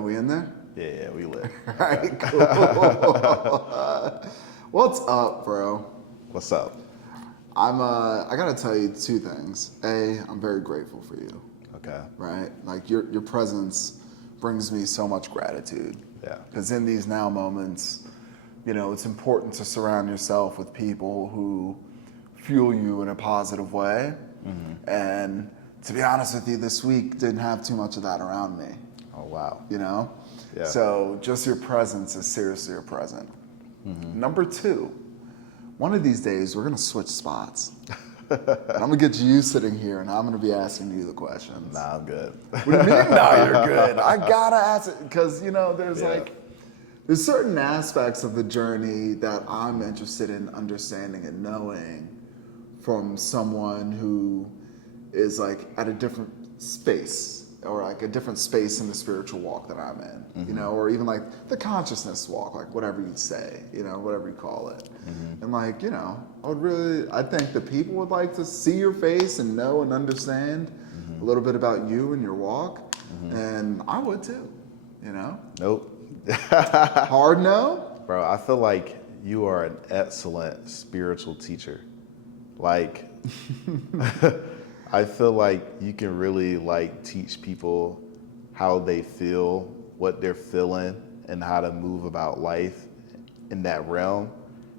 we in there? Yeah, we lit. All right, cool. What's up, bro? What's up? I gotta tell you two things. A, I'm very grateful for you. Okay. Right? Like your presence brings me so much gratitude. Yeah. Because in these now moments, you know, it's important to surround yourself with people who fuel you in a positive way. Mm-hmm. And to be honest with you, this week didn't have too much of that around me. Oh, wow. You know? Yeah. So just your presence is seriously a present. Mm-hmm. Number two, one of these days we're gonna switch spots. And I'm gonna get you sitting here and I'm gonna be asking you the questions. Nah, I'm good. What do you mean? No, you're good. I gotta ask it because, you know, there's certain aspects of the journey that I'm interested in understanding and knowing from someone who is like at a different space or like a different space in the spiritual walk that I'm in, you know, or even like the consciousness walk, like whatever you say, you know, whatever you call it. And like, you know, I think the people would like to see your face and know and understand a little bit about you and your walk. And I would too, you know? Nope. Hard no? Bro, I feel like you are an excellent spiritual teacher. Like, I feel like you can really like teach people how they feel, what they're feeling, and how to move about life in that realm.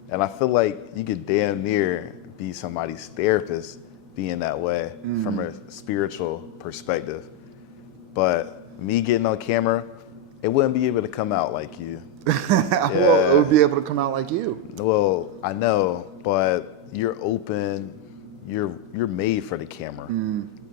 And I feel like you could damn near be somebody's therapist being that way from a spiritual perspective. But me getting on camera, it wouldn't be able to come out like you. Well, it would be able to come out like you. Well, I know, but you're open. You're made for the camera.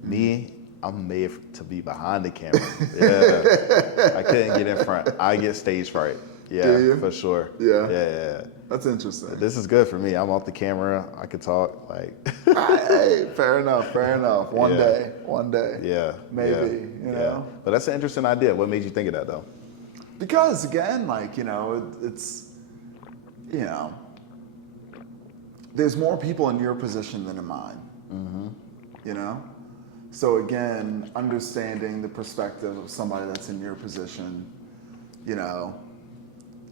Me, I'm made to be behind the camera. Yeah, I couldn't get in front. I get stage fright. Yeah, for sure. Yeah. That's interesting. This is good for me. I'm off the camera. I could talk. Like. Hey, fair enough. One day. Yeah. Maybe. You know. But that's an interesting idea. What made you think of that though? Because again, like, you know, it's, you know, there's more people in your position than in mine. You know? So again, understanding the perspective of somebody that's in your position, you know,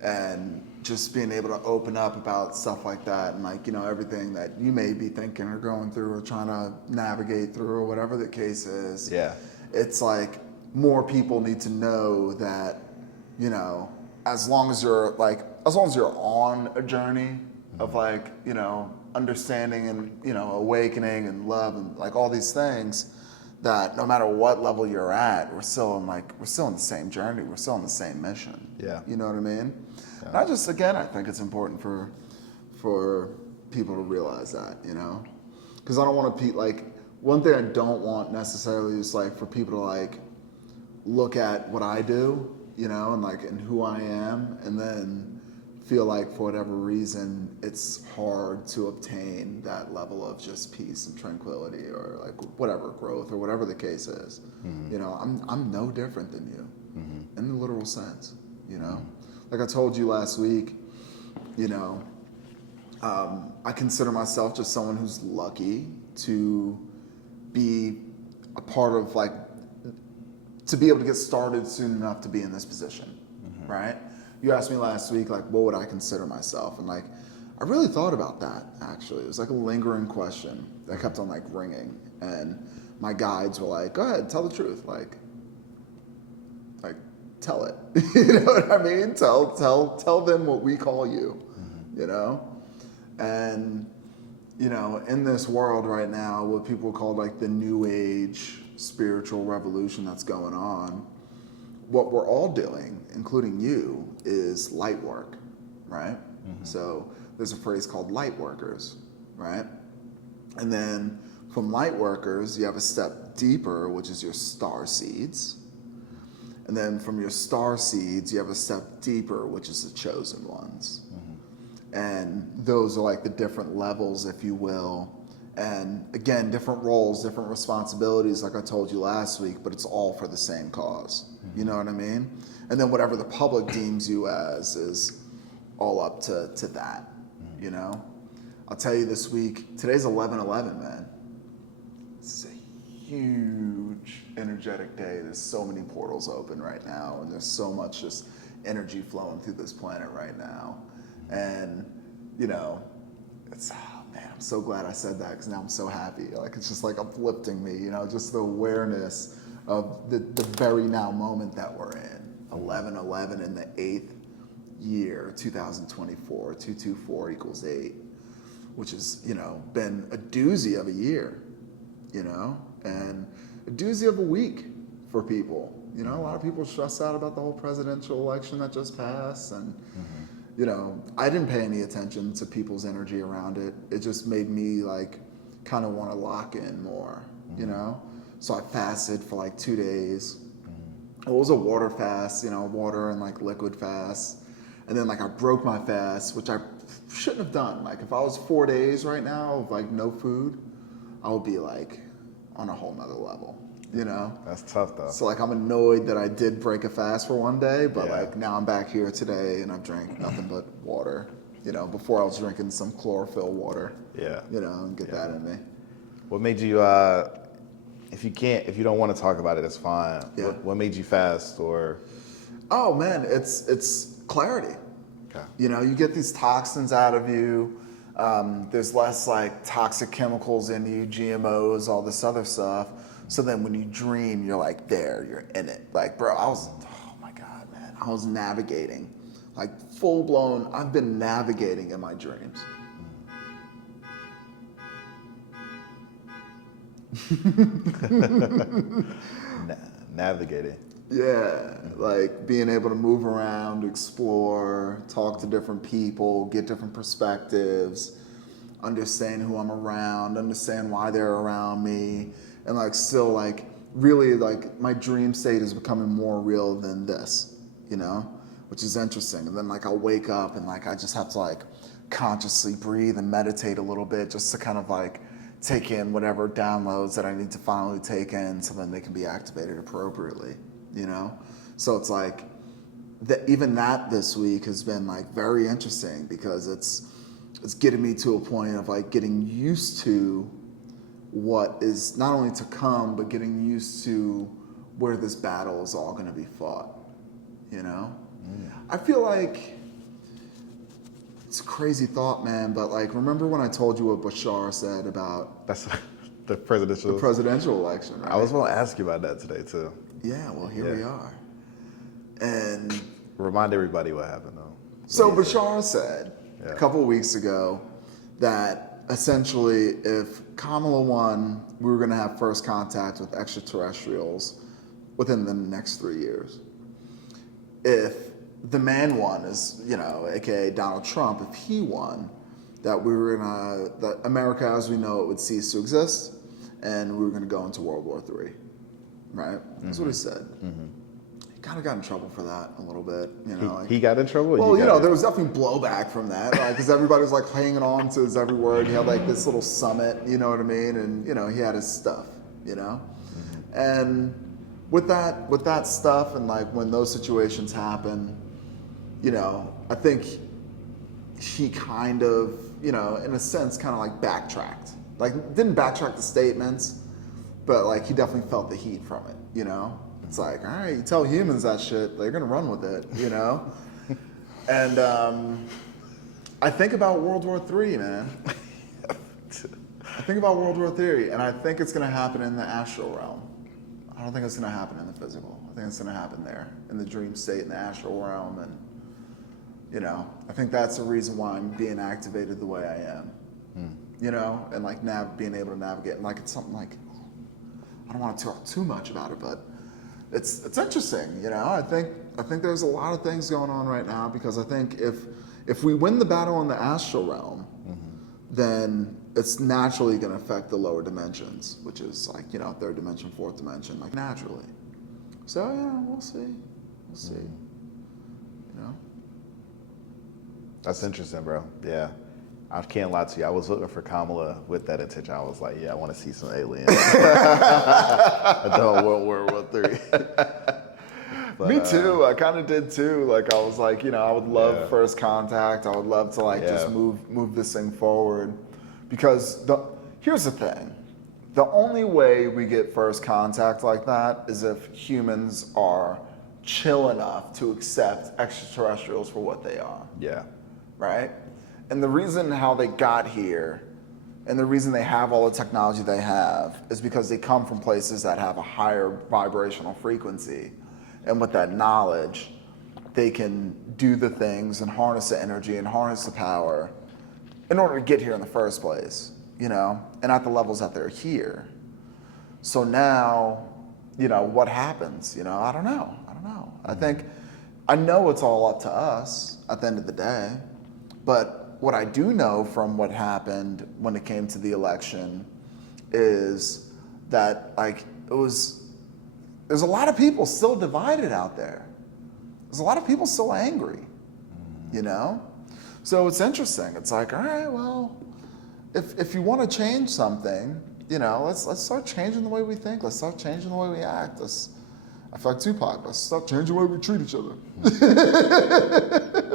and just being able to open up about stuff like that and like, you know, everything that you may be thinking or going through or trying to navigate through or whatever the case is. Yeah. It's like more people need to know that, you know, as long as you're on a journey of like, you know, understanding and, you know, awakening and love and like all these things, that no matter what level you're at, we're still in the same journey. We're still on the same mission. Yeah. You know what I mean? Yeah. And I think it's important for people to realize that, you know? Because I don't want to like, one thing I don't want necessarily is like for people to like look at what I do, you know, and like, and who I am, and then feel like for whatever reason it's hard to obtain that level of just peace and tranquility or like whatever growth or whatever the case is. You know, I'm no different than you in the literal sense, you know. Like I told you last week, you know, I consider myself just someone who's lucky to be a part of like, to be able to get started soon enough to be in this position, right? You asked me last week, like, what would I consider myself? And like, I really thought about that, actually. It was like a lingering question that kept on like ringing. And my guides were like, go ahead, tell the truth. Like tell it. You know what I mean? Tell them what we call you, you know? And, you know, in this world right now, what people call like the new age spiritual revolution that's going on, what we're all doing, including you, is light work, right? So there's a phrase called light workers, right? And then from light workers, you have a step deeper, which is your star seeds. And then from your star seeds, you have a step deeper, which is the chosen ones. And those are like the different levels, if you will. And again, different roles, different responsibilities, like I told you last week, but it's all for the same cause. You know what I mean? And then whatever the public deems you as is all up to that, you know? I'll tell you this week, today's 11/11, man. This is a huge energetic day. There's so many portals open right now, and there's so much just energy flowing through this planet right now. And, you know, it's, oh man, I'm so glad I said that because now I'm so happy. Like, it's just like uplifting me, you know, just the awareness of the very now moment that we're in. 11/11 in the 8th year, 2024, 224 equals 8, which has, you know, been a doozy of a year, you know, and a doozy of a week for people. You know, a lot of people are stressed out about the whole presidential election that just passed, and you know, I didn't pay any attention to people's energy around it. It just made me like kind of want to lock in more, you know? So I fasted for like 2 days. It was a water fast, you know, water and like liquid fast. And then like I broke my fast, which I shouldn't have done. Like if I was 4 days right now of like no food, I would be like on a whole nother level, you know? That's tough though. So like I'm annoyed that I did break a fast for 1 day, but like now I'm back here today and I've drank nothing but water. You know, before I was drinking some chlorophyll water. Yeah. You know, and get that in me. What made you if you don't want to talk about it, it's fine. Yeah. What made you fast or Oh man, it's clarity. Okay. You know, you get these toxins out of you. There's less like toxic chemicals in you, GMOs, all this other stuff. So then when you dream, you're like there, you're in it. Like, bro, oh my God, man. I was navigating, like full blown, I've been navigating in my dreams. Navigating. Yeah, like being able to move around, explore, talk to different people, get different perspectives, understand who I'm around, understand why they're around me, and like still like really like my dream state is becoming more real than this, you know, which is interesting. And then like I'll wake up and like I just have to like consciously breathe and meditate a little bit just to kind of like take in whatever downloads that I need to finally take in so then they can be activated appropriately, you know? So it's like, even that this week has been like very interesting because it's getting me to a point of like getting used to what is not only to come, but getting used to where this battle is all gonna be fought, you know? I feel like, it's a crazy thought, man, but like, remember when I told you what Bashar said about That's the presidential election, right? I was going to ask you about that today too. Yeah, well, here we are. And Remind everybody what happened though. so Bashar said a couple of weeks ago that essentially if Kamala won, we were going to have first contact with extraterrestrials within the next 3 years. If the man won, is, you know, aka Donald Trump, if he won, that we were gonna, that America as we know it would cease to exist, and we were gonna go into World War III, right? That's what he said. He kind of got in trouble for that a little bit, you know. He got in trouble? Well, you know, there was definitely blowback from that, because everybody was like hanging on to his every word. He had like this little summit, you know what I mean? And, you know, he had his stuff, you know? And with that stuff and like when those situations happen, you know, I think he kind of, you know, in a sense, kind of like backtracked. Like, didn't backtrack the statements, but like he definitely felt the heat from it, you know? It's like, all right, you tell humans that shit, they're gonna run with it, you know? And I think about World War III, man. I think about World War III, and I think it's gonna happen in the astral realm. I don't think it's gonna happen in the physical. I think it's gonna happen there, in the dream state, in the astral realm, and you know, I think that's the reason why I'm being activated the way I am. You know, and like being able to navigate, and like it's something like, I don't want to talk too much about it, but it's interesting. You know, I think there's a lot of things going on right now because I think if we win the battle in the astral realm, then it's naturally going to affect the lower dimensions, which is like, you know, third dimension, fourth dimension, like naturally. So yeah, we'll see. You know. That's interesting, bro. Yeah. I can't lie to you. I was looking for Kamala with that intention. I was like, yeah, I want to see some aliens. I don't want World War III. But, me too. I kind of did too. Like I was like, you know, I would love first contact. I would love to like just move this thing forward, because here's the thing. the only way we get first contact like that is if humans are chill enough to accept extraterrestrials for what they are, Yeah. right? And the reason how they got here and the reason they have all the technology they have is because they come from places that have a higher vibrational frequency. And with that knowledge, they can do the things and harness the energy and harness the power in order to get here in the first place, you know, and at the levels that they're here. So now, you know, what happens? You know, I don't know. I know it's all up to us at the end of the day, but what I do know from what happened when it came to the election is that, like, there's a lot of people still divided out there. There's a lot of people still angry, you know? So it's interesting. It's like, all right, well, if you want to change something, you know, let's start changing the way we think. Let's start changing the way we act. I feel like Tupac. Let's start changing the way we treat each other,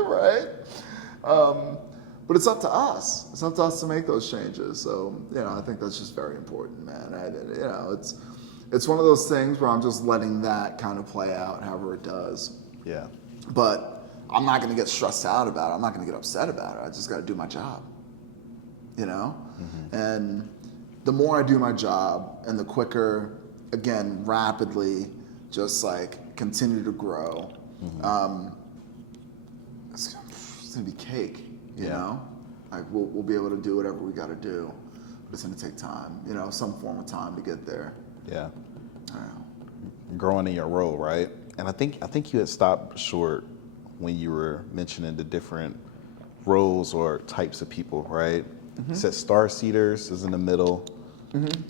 right? But it's up to us. It's up to us to make those changes. So, you know, I think that's just very important, man. You know, it's one of those things where I'm just letting that kind of play out however it does. Yeah. But I'm not going to get stressed out about it. I'm not going to get upset about it. I just got to do my job, you know? Mm-hmm. And the more I do my job and the quicker, again, rapidly, just like continue to grow, mm-hmm. It's going to be cake, you know? Like we'll be able to do whatever we got to do. But it's going to take time, you know, some form of time to get there. Yeah. I don't know. Growing in your role, right? And I think you had stopped short when you were mentioning the different roles or types of people, right? Mm-hmm. You said star seeders is in the middle. Mm-hmm.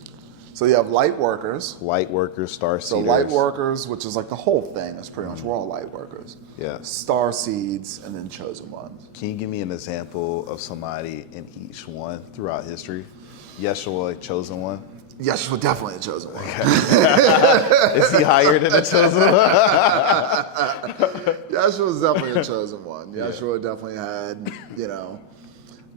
So you have light workers. Light workers, star seeders. So light workers, which is like the whole thing, is pretty much we're all light workers. Yeah. Star seeds and then chosen ones. Can you give me an example of somebody in each one throughout history? Yeshua, chosen one. Yeshua definitely a chosen one. Okay. Is he higher than a chosen one? Yeshua's definitely a chosen one. Yeshua definitely had, you know,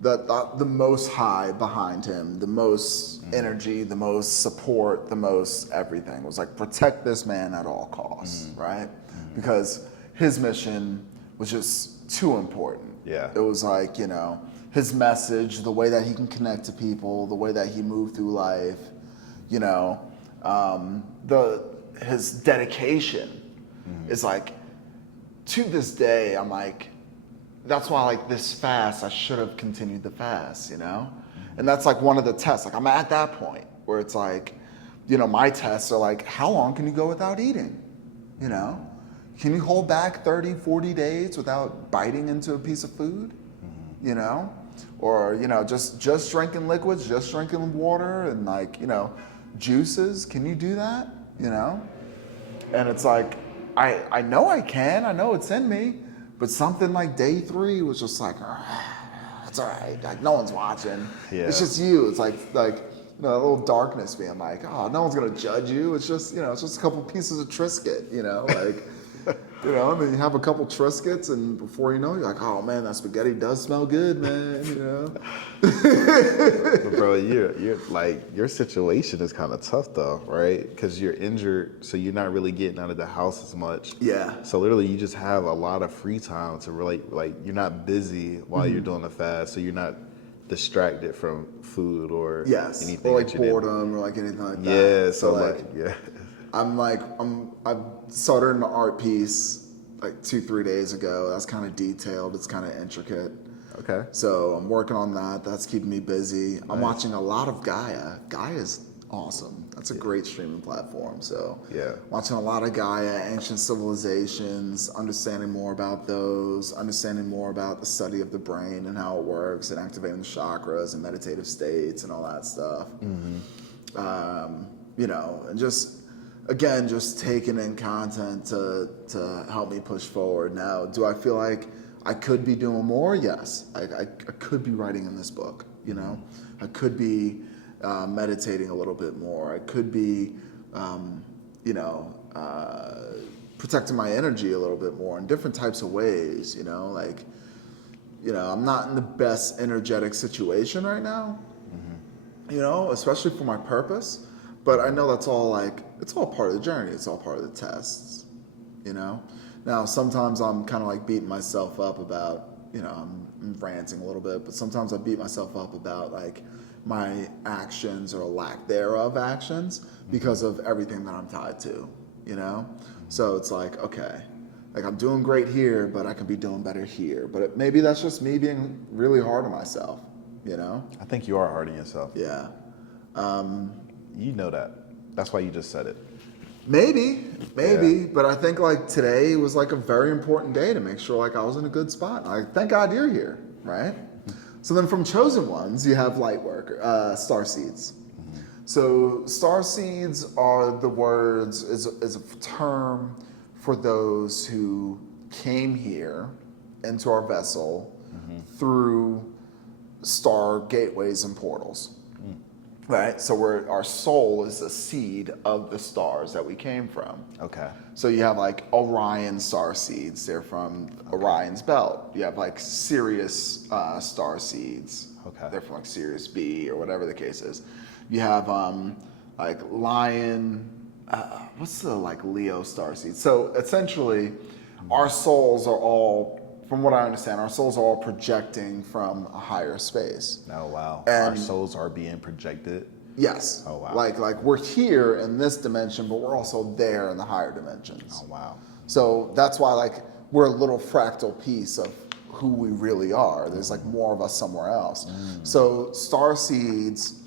the most high behind him, the most energy, the most support, the most everything. It was like, protect this man at all costs, right? Because his mission was just too important. Yeah. It was like, you know, his message, the way that he can connect to people, the way that he moved through life, you know, his dedication is like, to this day, I'm like, that's why, like, this fast, I should have continued the fast, you know? And that's like one of the tests. Like, I'm at that point where it's like, you know, my tests are like, how long can you go without eating? You know? Can you hold back 30, 40 days without biting into a piece of food? You know? Or, you know, just drinking liquids, just drinking water and, like, you know, juices. Can you do that? You know? And it's like, I know I can. I know it's in me. But something like day 3 was just like, it's all right. Like, no one's watching. Yeah. It's just you. It's like you know, a little darkness being like, oh, no one's gonna judge you. It's just, you know, it's just a couple pieces of Triscuit, you know, like, you know, and then you have a couple Triscuits, and before you know, you're like, oh man, that spaghetti does smell good, man, you know. But bro, you're like, your situation is kind of tough though, right? Because you're injured, so you're not really getting out of the house as much. Yeah. So literally, you just have a lot of free time to really, like, you're not busy while you're doing the fast, so you're not distracted from food or anything. Or like boredom or like anything like that. Yeah. So like, yeah. I started an art piece like 2-3 days ago. That's kind of detailed. It's kind of intricate. Okay. So I'm working on that. That's keeping me busy. I'm watching a lot of Gaia. Gaia's awesome. That's a great streaming platform. So watching a lot of Gaia, ancient civilizations, understanding more about those, understanding more about the study of the brain and how it works, and activating the chakras and meditative states and all that stuff. You know, and just taking in content to help me push forward. Now, do I feel like I could be doing more? Yes. I could be writing in this book, you know? I could be meditating a little bit more. I could be, you know, protecting my energy a little bit more in different types of ways, you know? Like, you know, I'm not in the best energetic situation right now. you know, especially for my purpose. But I know that's all like, it's all part of the journey. It's all part of the tests, you know? Now, sometimes I'm kind of like beating myself up about, you know, I'm ranting a little bit, but sometimes I beat myself up about like my actions or lack thereof actions because of everything that I'm tied to, you know? So it's like, okay, like I'm doing great here, but I could be doing better here. But maybe that's just me being really hard on myself, you know? I think you are hard on yourself. Yeah. You know that. That's why you just said it. Maybe, Yeah. but I think like today was like a very important day to make sure like I was in a good spot. Like, thank God you're here, right? So then from chosen ones, you have light work, star seeds. So star seeds are the words, is a term for those who came here into our vessel through star gateways and portals. Right, so our soul is a seed of the stars that we came from. Okay. So you have like Orion star seeds; they're from Orion's belt. You have like Sirius star seeds. Okay. They're from like Sirius B or whatever the case is. You have like Lion. What's the like Leo star seeds? So essentially, our souls are all, from what I understand, our souls are all projecting from a higher space. Oh, wow. And our souls are being projected. yes. Oh, wow. Like we're here in this dimension, but we're also there in the higher dimensions. Oh, wow. So that's why like we're a little fractal piece of who we really are. There's like more of us somewhere else. So star seeds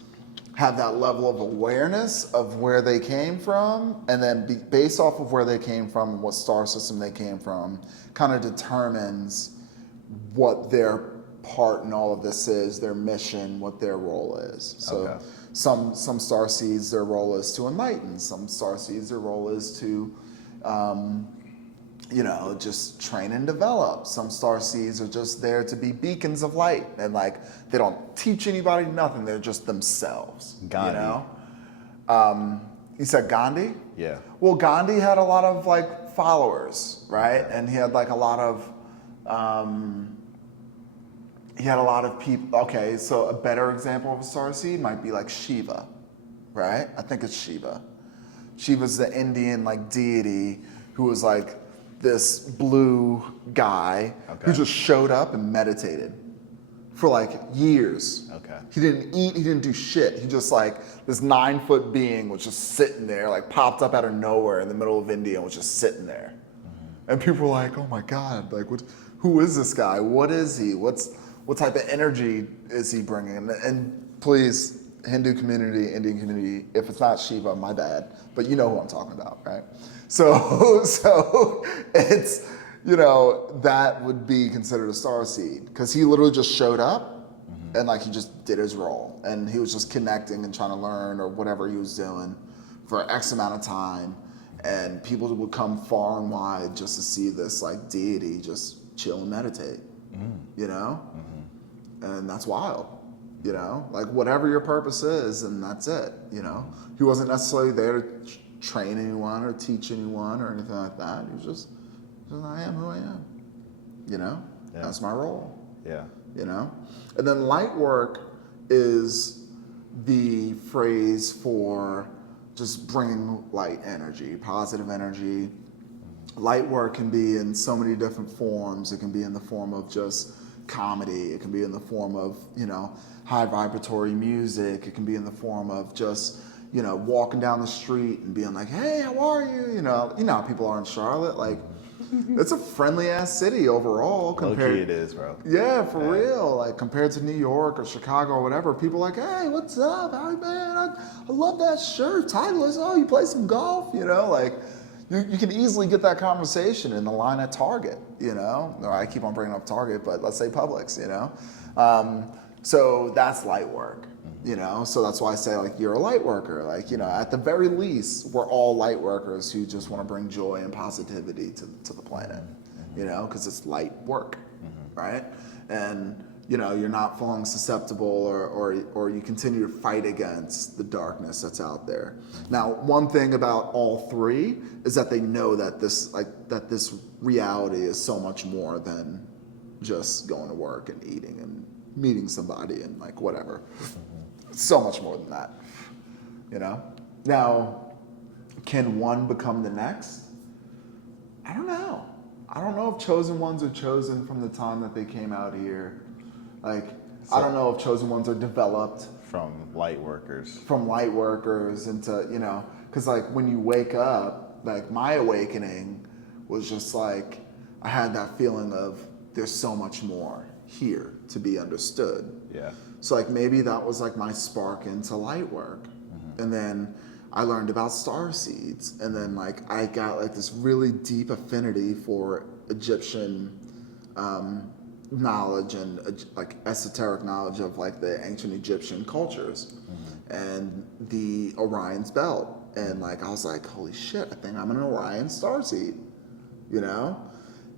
have that level of awareness of where they came from, and then based off of where they came from and what star system they came from, kind of determines what their part in all of this is, their mission, what their role is. So Okay. some star seeds, their role is to enlighten. Some star seeds, their role is to you know, just train and develop. Some star seeds are just there to be beacons of light, and like they don't teach anybody nothing. They're just themselves. Gandhi. You know. You said Gandhi? Yeah. Well, Gandhi had a lot of like followers, right? And he had like a lot of people. Okay, so a better example of a star seed might be like Shiva, right? I think it's Shiva. Shiva's the Indian like deity who was like this blue guy who just showed up and meditated for like years. Okay. He didn't eat, he didn't do shit. He just like, this 9-foot being was just sitting there, like popped up out of nowhere in the middle of India and was just sitting there. And people were like, oh my God, like who is this guy? What is he? What type of energy is he bringing? And please, Hindu community, Indian community, if it's not Shiva, my bad, but you know who I'm talking about, right? So it's, you know, that would be considered a star seed because he literally just showed up and like he just did his role and he was just connecting and trying to learn or whatever he was doing for X amount of time, and people would come far and wide just to see this like deity just chill and meditate, you know? And that's wild. You know, like whatever your purpose is, and that's it. You know, he wasn't necessarily there to train anyone or teach anyone or anything like that. He was just I am who I am. You know, that's my role. Yeah. You know, and then light work is the phrase for just bringing light energy, positive energy. Light work can be in so many different forms. It can be in the form of just comedy. It can be in the form of, you know, high vibratory music. It can be in the form of just, you know, walking down the street and being like, hey, how are you? You know how people are in Charlotte. Like, it's a friendly ass city overall compared. Low-key it is, bro. Yeah, for real. Like compared to New York or Chicago or whatever, people are like, hey, what's up? How you man? I love that shirt. Titleist. Oh, you play some golf? You know, like you can easily get that conversation in the line at Target. You know, or I keep on bringing up Target, but let's say Publix. You know, so that's light work. You know, so that's why I say like you're a light worker. Like, you know, at the very least, we're all light workers who just want to bring joy and positivity to the planet. You know, because it's light work, right? And you know, you're not falling susceptible or you continue to fight against the darkness that's out there. Now, one thing about all three is that they know that this reality is so much more than just going to work and eating and meeting somebody and like whatever. so much more than that, you know? Now, can one become the next? I don't know. I don't know if chosen ones are chosen from the time that they came out here. Like, I don't know if chosen ones are developed From light workers. from light workers into, you know, because like when you wake up, like my awakening was just like, I had that feeling of there's so much more here to be understood. Yeah. So like maybe that was like my spark into light work. And then I learned about star seeds. And then like I got like this really deep affinity for Egyptian knowledge and like esoteric knowledge of like the ancient Egyptian cultures and the Orion's belt. And like I was like, holy shit, I think I'm an Orion starseed, you know?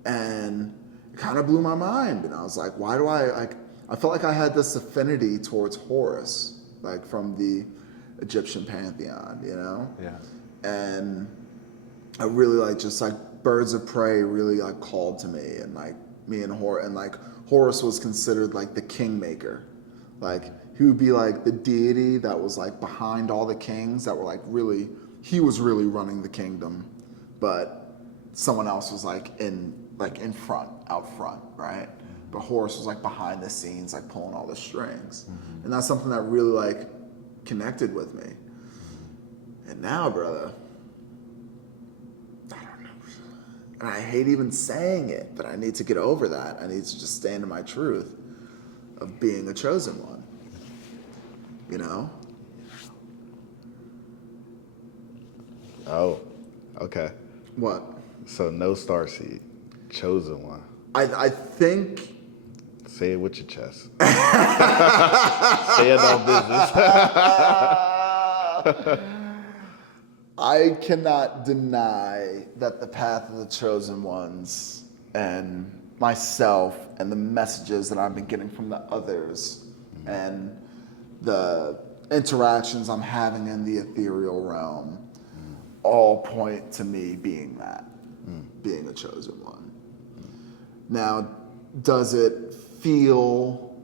And it kind of blew my mind. And I was like, why do I felt like I had this affinity towards Horus, like from the Egyptian pantheon, you know? Yeah. And I really like just like birds of prey really like called to me, and like me and Horus, and like Horus was considered like the kingmaker. Like he would be like the deity that was like behind all the kings that were like really, he was really running the kingdom, but someone else was like in front, out front, right? But Horus was like behind the scenes, like pulling all the strings. And that's something that really like connected with me. And now, brother, I don't know. And I hate even saying it, but I need to get over that. I need to just stand in my truth of being a chosen one. You know? Oh, okay. What? So no starseed, chosen one. I think Say it with your chest. Say it on business. I cannot deny that the path of the chosen ones and myself and the messages that I've been getting from the others and the interactions I'm having in the ethereal realm all point to me being that, being a chosen one. Now, does it feel,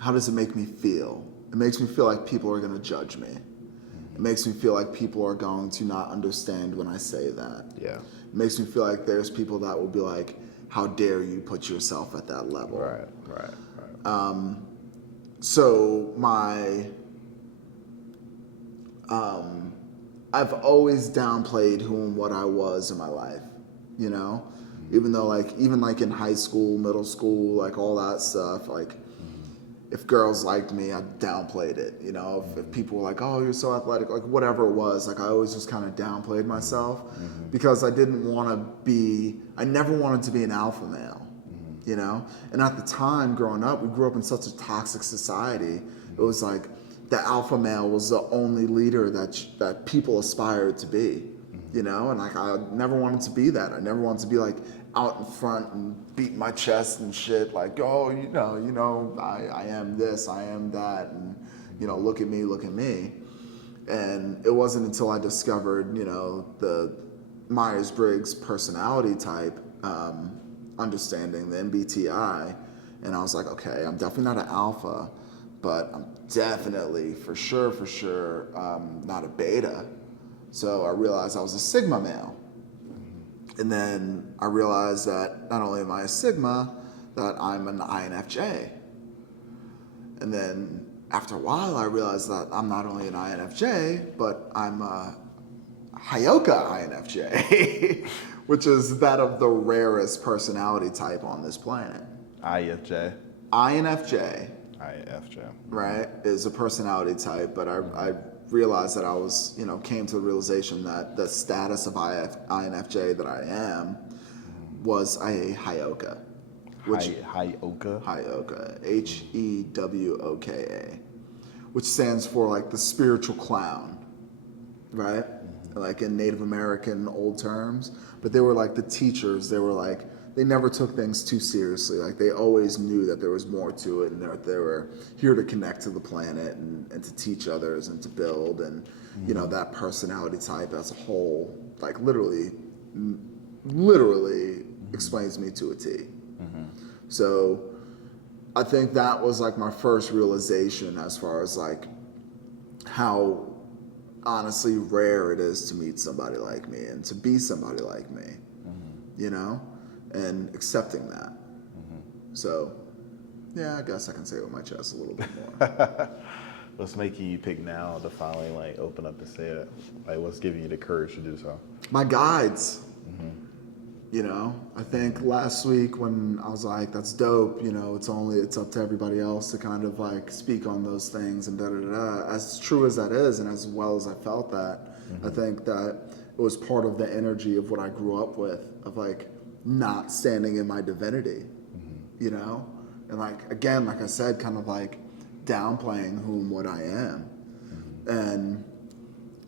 how does it make me feel? It makes me feel like people are going to judge me. It makes me feel like people are going to not understand when I say that. Yeah. It makes me feel like there's people that will be like, how dare you put yourself at that level? Right. So I've always downplayed who and what I was in my life, you know? Even though even in high school, middle school, like all that stuff, like if girls liked me, I downplayed it, you know? If people were like, oh, you're so athletic, like whatever it was, like I always just kind of downplayed myself because I never wanted to be an alpha male, you know? And at the time growing up, we grew up in such a toxic society. It was like the alpha male was the only leader that people aspired to be, you know? And like I never wanted to be that. I never wanted to be like out in front and beat my chest and shit, like, oh, you know, I am this, I am that, and you know, look at me. And it wasn't until I discovered, you know, the Myers-Briggs personality type understanding, the MBTI, and I was like, okay, I'm definitely not an alpha, but I'm definitely, for sure, not a beta. So I realized I was a sigma male. And then I realized that not only am I a sigma, that I'm an INFJ. And then after a while, I realized that I'm not only an INFJ, but I'm a Hyoka INFJ, which is that of the rarest personality type on this planet. IFJ. INFJ, IFJ. right, is a personality type, but I realized that I was, you know, came to the realization that the status of INFJ that I am was a Hyoka. Hyoka? Hyoka, Hewoka, which stands for like the spiritual clown, right? Like in Native American old terms. But they were like the teachers, they were like, they never took things too seriously. Like they always knew that there was more to it and that they were here to connect to the planet and to teach others and to build. And, you know, that personality type as a whole, like literally explains me to a T. So I think that was like my first realization as far as like how honestly rare it is to meet somebody like me and to be somebody like me, you know, and accepting that. So, yeah, I guess I can say it with my chest a little bit more. What's making you pick now to finally like open up and say it? Like, what's giving you the courage to do so? My guides. You know, I think last week when I was like, that's dope, you know, it's up to everybody else to kind of like speak on those things and da da da. As true as that is, and as well as I felt that, I think that it was part of the energy of what I grew up with, of like not standing in my divinity, you know? And like, again, like I said, kind of like downplaying who and what I am. And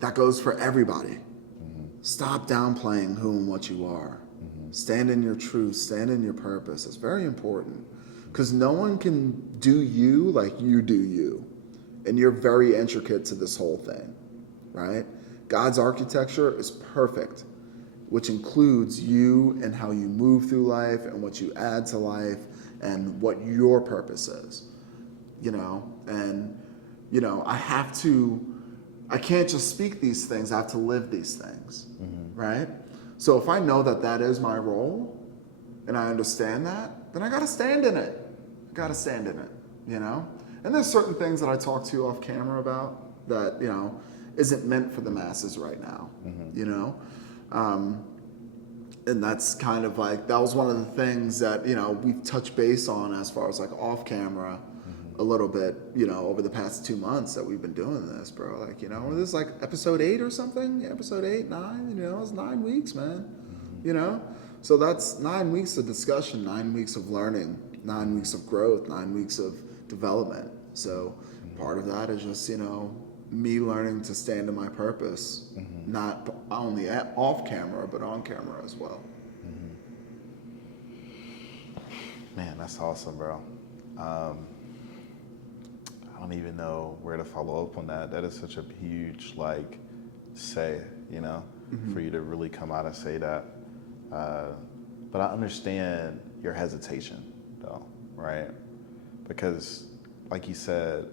that goes for everybody. Stop downplaying who and what you are. Stand in your truth, stand in your purpose. It's very important because no one can do you like you do you. And you're very intricate to this whole thing, right? God's architecture is perfect, which includes you and how you move through life and what you add to life and what your purpose is, you know? And, you know, I can't just speak these things, I have to live these things, right? So if I know that that is my role and I understand that, then I gotta stand in it. I gotta stand in it, you know? And there's certain things that I talk to you off camera about that, you know, isn't meant for the masses right now, you know? And that's kind of like, that was one of the things that, you know, we've touched base on as far as like off camera a little bit, you know, over the past 2 months that we've been doing this, bro. Like, you know, this is like episode 8 or something, episode 8, 9, you know, it's 9 weeks, man, you know? So that's 9 weeks of discussion, 9 weeks of learning, 9 weeks of growth, 9 weeks of development. So part of that is just, you know, me learning to stand in my purpose, not only off camera, but on camera as well. Man, that's awesome, bro. I don't even know where to follow up on that. That is such a huge, like, say, you know, for you to really come out and say that. But I understand your hesitation, though, right? Because, like you said,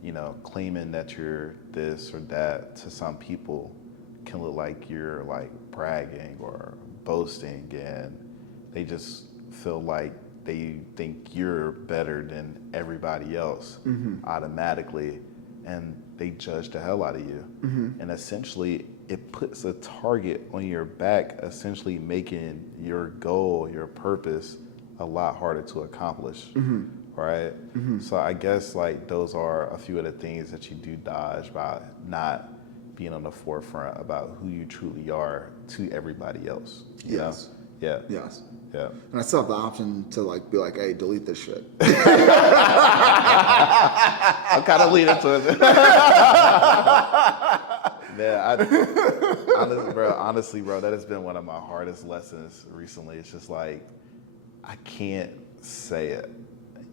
you know, claiming that you're this or that to some people can look like you're, like, bragging or boasting, and they just feel like they think you're better than everybody else automatically, and they judge the hell out of you. And essentially, it puts a target on your back, essentially making your goal, your purpose, a lot harder to accomplish, right? So I guess like those are a few of the things that you do dodge by not being on the forefront about who you truly are to everybody else. You know? Yeah. Yes. Yeah. And I still have the option to like be like, hey, delete this shit. I'm kind of leaning towards it. Man, honestly, bro, that has been one of my hardest lessons recently. It's just like, I can't say it,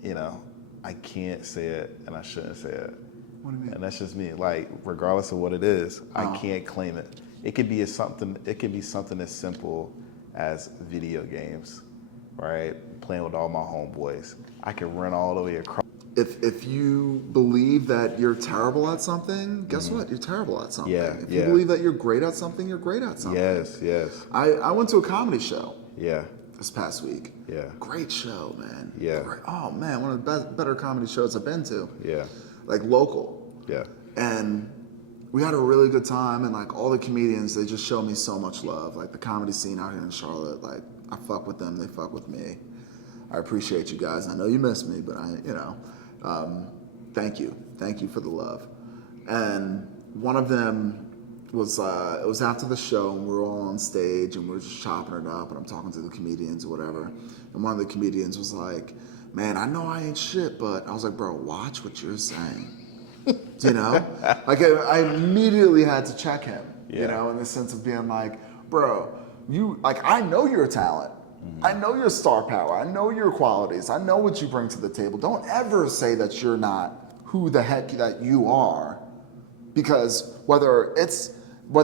you know? I can't say it, and I shouldn't say it. What do you mean? And that's just me. Like, regardless of what it is, I can't claim it. It could be something as simple as video games, right? Playing with all my homeboys. I can run all the way across. If you believe that you're terrible at something, guess what? You're terrible at something. Yeah, If you believe that you're great at something, you're great at something. Yes. I went to a comedy show Yeah. this past week. Yeah. Great show, man. Yeah. Oh, man, one of the better comedy shows I've been to. Yeah. Like local. Yeah. And we had a really good time, and like all the comedians, they just show me so much love. Like the comedy scene out here in Charlotte, like I fuck with them, they fuck with me. I appreciate you guys. I know you miss me, but thank you for the love. And one of them was it was after the show, and we were all on stage, and we were just chopping it up, and I'm talking to the comedians or whatever. And one of the comedians was like, "Man, I know I ain't shit," but I was like, "Bro, watch what you're saying." You know, like I immediately had to check him, you know, in the sense of being like, bro, I know your talent. I know your star power. I know your qualities. I know what you bring to the table. Don't ever say that you're not who the heck that you are, because whether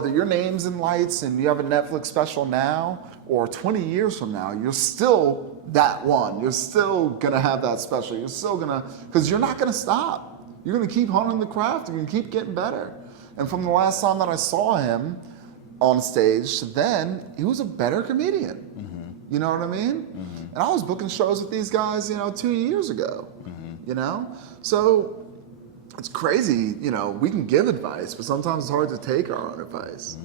your name's in lights and you have a Netflix special now, or 20 years from now, you're still that one. You're still gonna have that special. You're still gonna, because you're not gonna stop. You're gonna keep honing the craft. You're gonna keep getting better. And from the last time that I saw him on stage to then, he was a better comedian. You know what I mean? And I was booking shows with these guys, 2 years ago. So it's crazy, we can give advice, but sometimes it's hard to take our own advice,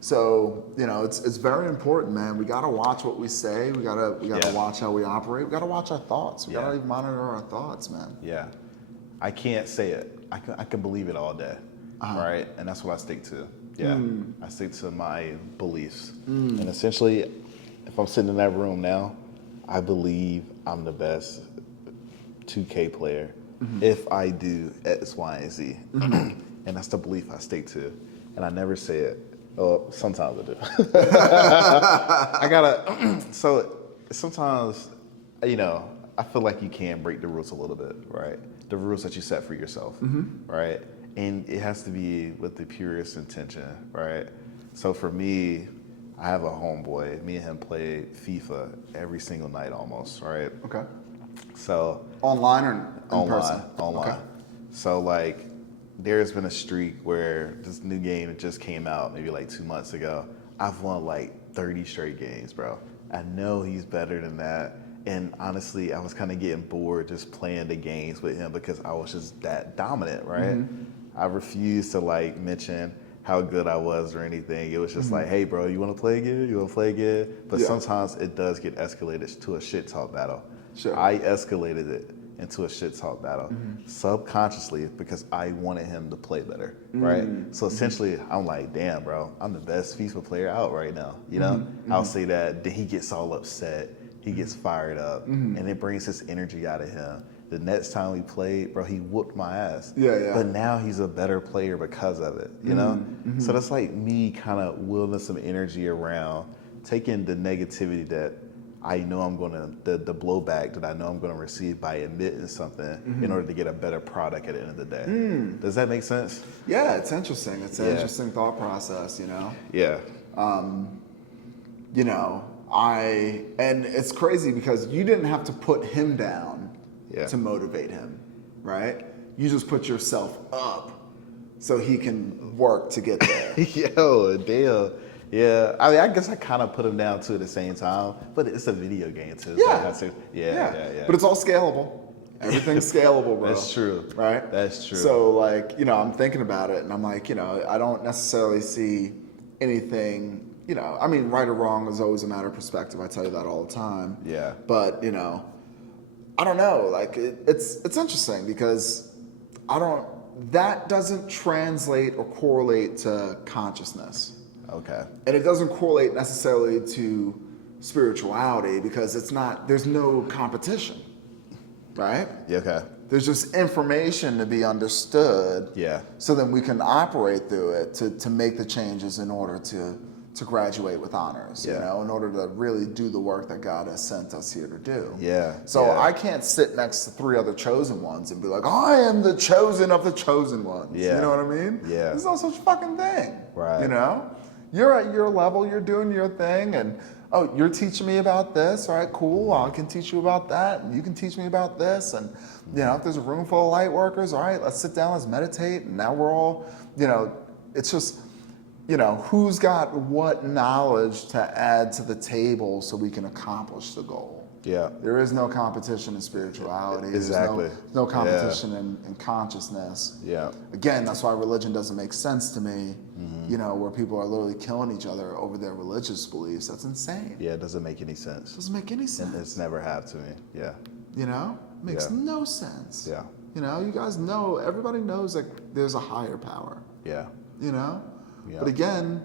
So, it's very important, man. We gotta watch what we say. We gotta watch how we operate. We gotta watch our thoughts. We gotta monitor our thoughts, man. Yeah. I can't say it. I can believe it all day, right? And that's what I stick to. Yeah, I stick to my beliefs. And essentially, if I'm sitting in that room now, I believe I'm the best 2K player if I do X, Y, and Z. And that's the belief I stick to. And I never say it. Oh, sometimes I do. I gotta, so sometimes, I feel like you can break the rules a little bit, right? The rules that you set for yourself, right? And it has to be with the purest intention, right? So for me, I have a homeboy. Me and him play FIFA every single night almost, right? Okay. So online or in person? Online. Okay. So like, there's been a streak where this new game that just came out maybe like 2 months ago. I've won like 30 straight games, bro. I know he's better than that. And honestly, I was kind of getting bored just playing the games with him because I was just that dominant, right? I refused to like mention how good I was or anything. It was just like, hey, bro, you want to play again? You want to play again? But sometimes it does get escalated to a shit talk battle. Sure. I escalated it into a shit talk battle subconsciously because I wanted him to play better, right? So essentially, I'm like, damn, bro, I'm the best FIFA player out right now. I'll say that. Then he gets all upset. He gets fired up, and it brings his energy out of him. The next time we played, bro, he whooped my ass. Yeah. But now he's a better player because of it, So that's like me kind of wielding some energy around, taking the negativity that I know I'm going to, the blowback that I know I'm going to receive by admitting something in order to get a better product at the end of the day. Does that make sense? Yeah, it's interesting. It's an interesting thought process, Yeah. And it's crazy because you didn't have to put him down to motivate him, right? You just put yourself up so he can work to get there. Yo, damn. Yeah, I mean, I guess I kind of put him down too at the same time, but it's a video game too. So yeah. But it's all scalable. Everything's scalable, bro. That's true. Right? That's true. So, like, I'm thinking about it, and I'm like, I don't necessarily see anything. I mean, right or wrong is always a matter of perspective. I tell you that all the time. Yeah. But I don't know. Like, it's interesting because that doesn't translate or correlate to consciousness. Okay. And it doesn't correlate necessarily to spirituality because there's no competition, right? Yeah, okay. There's just information to be understood. Yeah. So then we can operate through it to make the changes in order to graduate with honors, in order to really do the work that God has sent us here to do. Yeah. So I can't sit next to 3 other chosen ones and be like, I am the chosen of the chosen ones. Yeah. You know what I mean? Yeah. There's no such fucking thing. Right. You're at your level, you're doing your thing, and you're teaching me about this. All right, cool. I can teach you about that, and you can teach me about this. And if there's a room full of light workers, all right, let's sit down, let's meditate. And now we're all, it's just, who's got what knowledge to add to the table so we can accomplish the goal. Yeah. There is no competition in spirituality. Exactly. There's no competition in consciousness. Yeah. Again, that's why religion doesn't make sense to me. Where people are literally killing each other over their religious beliefs. That's insane. Yeah, it doesn't make any sense. It doesn't make any sense. And it's never have to me. Yeah. It makes no sense. Yeah. You guys know, everybody knows that there's a higher power. Yeah. Yeah. But again,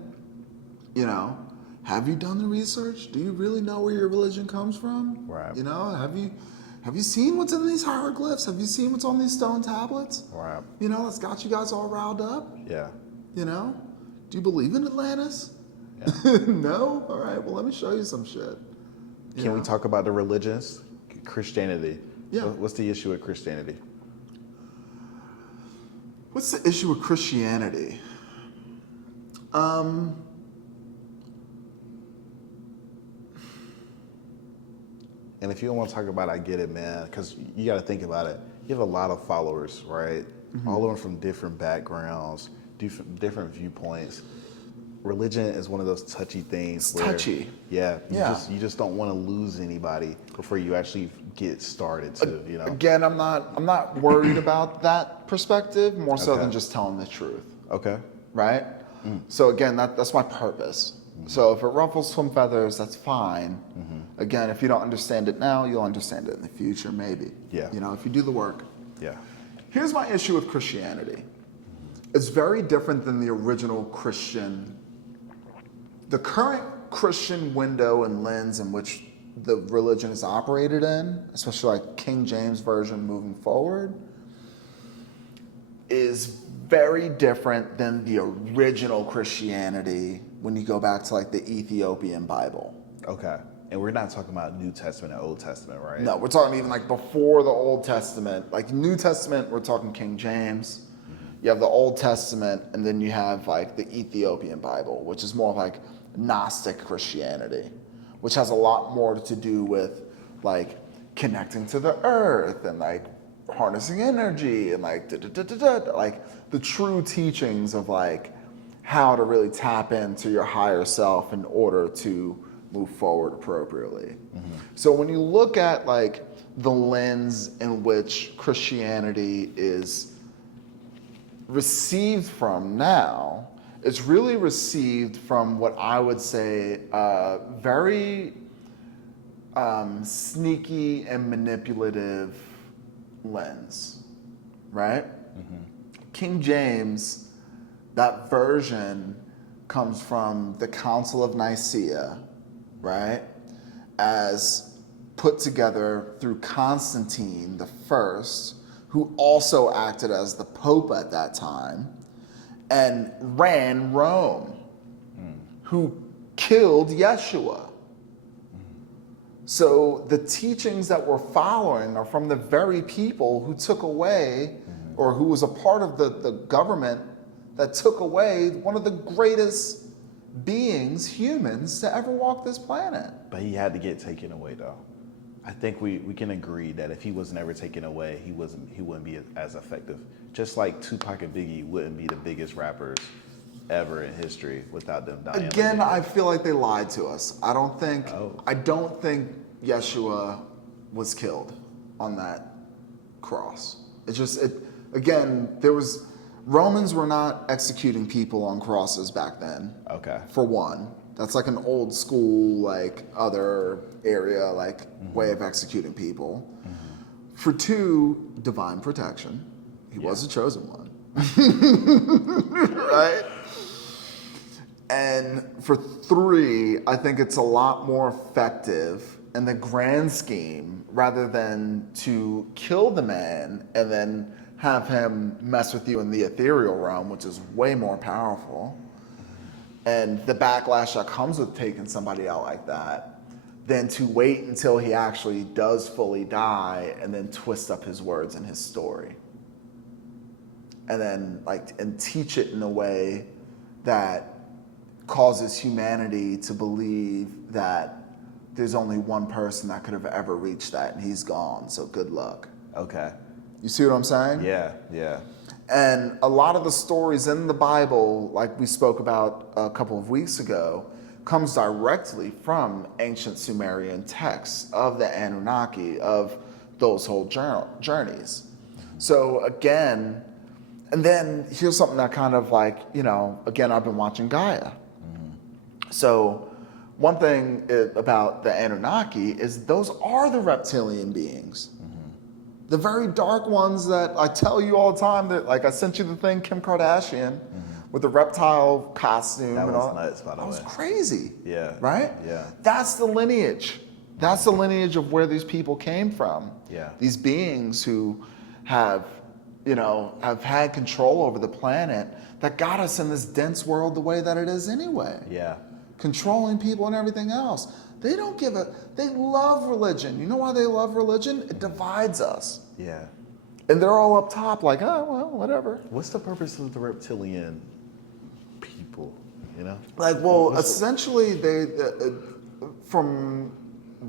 have you done the research? Do you really know where your religion comes from? Right. Have you seen what's in these hieroglyphs? Have you seen what's on these stone tablets? Right. That's got you guys all riled up? Yeah. Do you believe in Atlantis? Yeah. No? All right, well, let me show you some shit. Can we talk about the religions? Christianity. Yeah. What's the issue with Christianity? What's the issue with Christianity? And if you don't want to talk about it, I get it, man, because you got to think about it. You have a lot of followers, right? All of them from different backgrounds, different viewpoints. Religion is one of those touchy things. It's touchy. Yeah, Yeah. you just don't want to lose anybody before you actually get started too, you know? Again, I'm not worried about that perspective, more so Okay. than just telling the truth, Okay. right? So again, that's my purpose. So if it ruffles some feathers, that's fine. Again, if you don't understand it now, you'll understand it in the future, maybe. Yeah. You know, if you do the work. Yeah. Here's my issue with Christianity. It's very different than the original Christian. The current Christian window and lens in which the religion is operated in, especially like King James Version moving forward, is very different than the original Christianity when you go back to like the Ethiopian Bible. Okay. And we're not talking about New Testament and Old Testament, right? No, we're talking even like before the Old Testament. Like New Testament, we're talking King James. You have the Old Testament, and then you have like the Ethiopian Bible, which is more like Gnostic Christianity, which has a lot more to do with like connecting to the earth and like harnessing energy and like like the true teachings of like how to really tap into your higher self in order to move forward appropriately. So when you look at like the lens in which Christianity is received from now, it's really received from what I would say very sneaky and manipulative lens, right? King James, that version comes from the Council of Nicaea, right? As put together through Constantine the First, who also acted as the Pope at that time, and ran Rome, who killed Yeshua. So the teachings that we're following are from the very people who took away, or who was a part of the government that took away one of the greatest beings, humans, to ever walk this planet. But he had to get taken away, though. I think we can agree that if he was never taken away, he wouldn't be as effective. Just like Tupac and Biggie wouldn't be the biggest rappers ever in history without them dying. Again, I feel like they lied to us. I don't think Yeshua was killed on that cross. Again, Romans were not executing people on crosses back then. Okay. For one, that's like an old school, like other area, like way of executing people. For two, divine protection. He was a chosen one. Right? And for three, I think it's a lot more effective in the grand scheme rather than to kill the man and then have him mess with you in the ethereal realm, which is way more powerful. And the backlash that comes with taking somebody out like that, than to wait until he actually does fully die and then twist up his words and his story. And then and teach it in a way that causes humanity to believe that there's only one person that could have ever reached that, and he's gone, so good luck. Okay. You see what I'm saying? Yeah, yeah. And a lot of the stories in the Bible, like we spoke about a couple of weeks ago, comes directly from ancient Sumerian texts of the Anunnaki, of those whole journeys. So again, and then here's something that kind of again, I've been watching Gaia. So one thing about the Anunnaki is those are the reptilian beings. The very dark ones that I tell you all the time, that I sent you the thing, Kim Kardashian, with the reptile costume. That and was all. nuts, by the way. That was crazy. Yeah. Right? Yeah. That's the lineage. That's the lineage of where these people came from. Yeah. These beings who have had control over the planet that got us in this dense world the way that it is anyway. Yeah. Controlling people and everything else. They don't they love religion. You know why they love religion? It divides us. Yeah. And they're all up top like, oh, well, whatever. What's the purpose of the reptilian people, you know? Essentially, from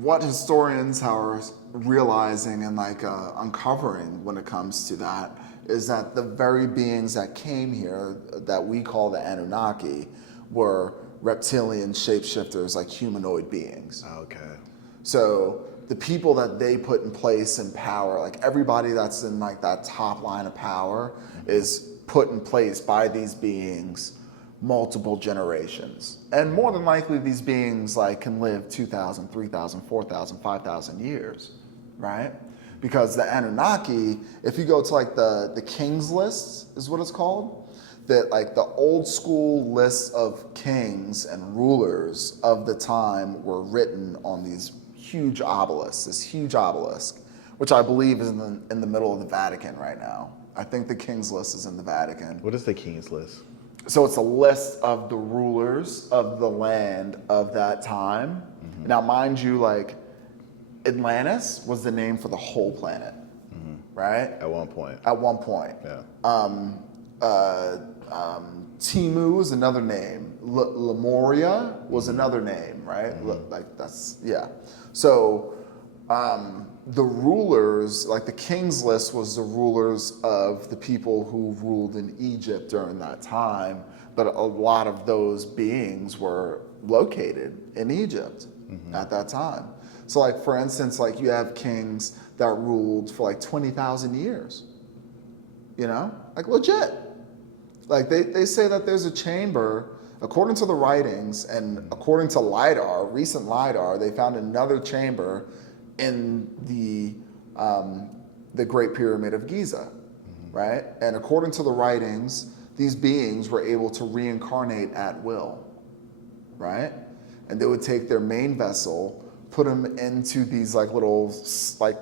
what historians are realizing and like uncovering when it comes to that is that the very beings that came here that we call the Anunnaki were reptilian shapeshifters, like humanoid beings. Okay. So the people that they put in place in power, like everybody that's in like that top line of power, is put in place by these beings multiple generations. And more than likely these beings like can live 2,000, 3,000, 4,000, 5,000 years, right? Because the Anunnaki, if you go to like the king's list is what it's called, that like the old school lists of kings and rulers of the time were written on these huge obelisks, this huge obelisk, which I believe is in the middle of the Vatican right now. I think the king's list is in the Vatican. What is the king's list? So it's a list of the rulers of the land of that time. Mm-hmm. Now, mind you, like Atlantis was the name for the whole planet, right? At one point. At one point. Yeah. Timu is another name. Lemuria was another name, right? Like that's, yeah. So the rulers, like the king's list was the rulers of the people who ruled in Egypt during that time, but a lot of those beings were located in Egypt at that time. So like, for instance, like you have kings that ruled for like 20,000 years, you know, like legit. Like they say that there's a chamber, according to the writings and according to LiDAR, recent LiDAR, they found another chamber in the Great Pyramid of Giza, right? And according to the writings, these beings were able to reincarnate at will, right? And they would take their main vessel, put them into these like little like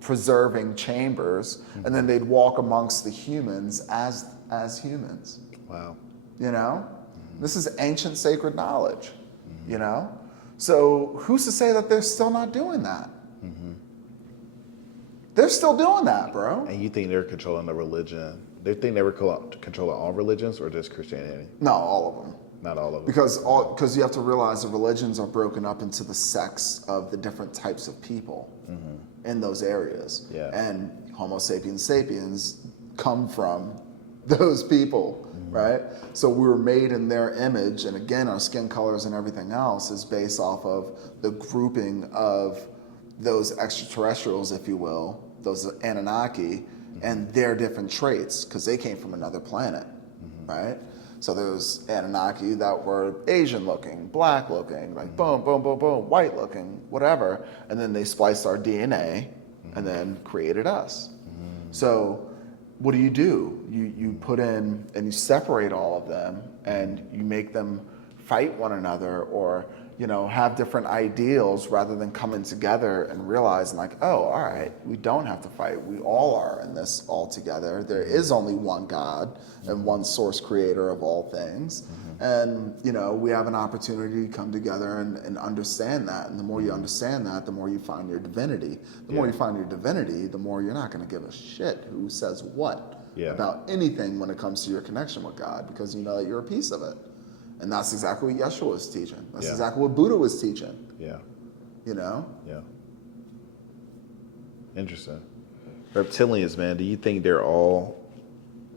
preserving chambers, and then they'd walk amongst the humans as humans. Wow. You know? This is ancient sacred knowledge, you know? So who's to say that they're still not doing that? They're still doing that, bro. And you think they're controlling the religion? They think they were controlling all religions or just Christianity? No, all of them. Not all of them. Because you have to realize the religions are broken up into the sects of the different types of people in those areas. Yeah. And Homo sapiens sapiens come from those people, right? So we were made in their image, and again, our skin colors and everything else is based off of the grouping of those extraterrestrials, if you will, those Anunnaki, and their different traits, because they came from another planet, right? So there's Anunnaki that were Asian looking, black looking, like boom, boom, boom, boom, white looking, whatever, and then they spliced our DNA and then created us. So what do? You put in and you separate all of them and you make them fight one another, or you know, have different ideals rather than coming together and realizing like, oh, all right, we don't have to fight. We all are in this all together. There is only one God and one source creator of all things. And, you know, we have an opportunity to come together and understand that. And the more you understand that, the more you find your divinity. The more you find your divinity, the more you're not going to give a shit who says what about anything when it comes to your connection with God, because you know that you're a piece of it. And that's exactly what Yeshua is teaching. That's exactly what Buddha was teaching. Yeah. You know? Yeah. Interesting. Reptilians, man, do you think they're all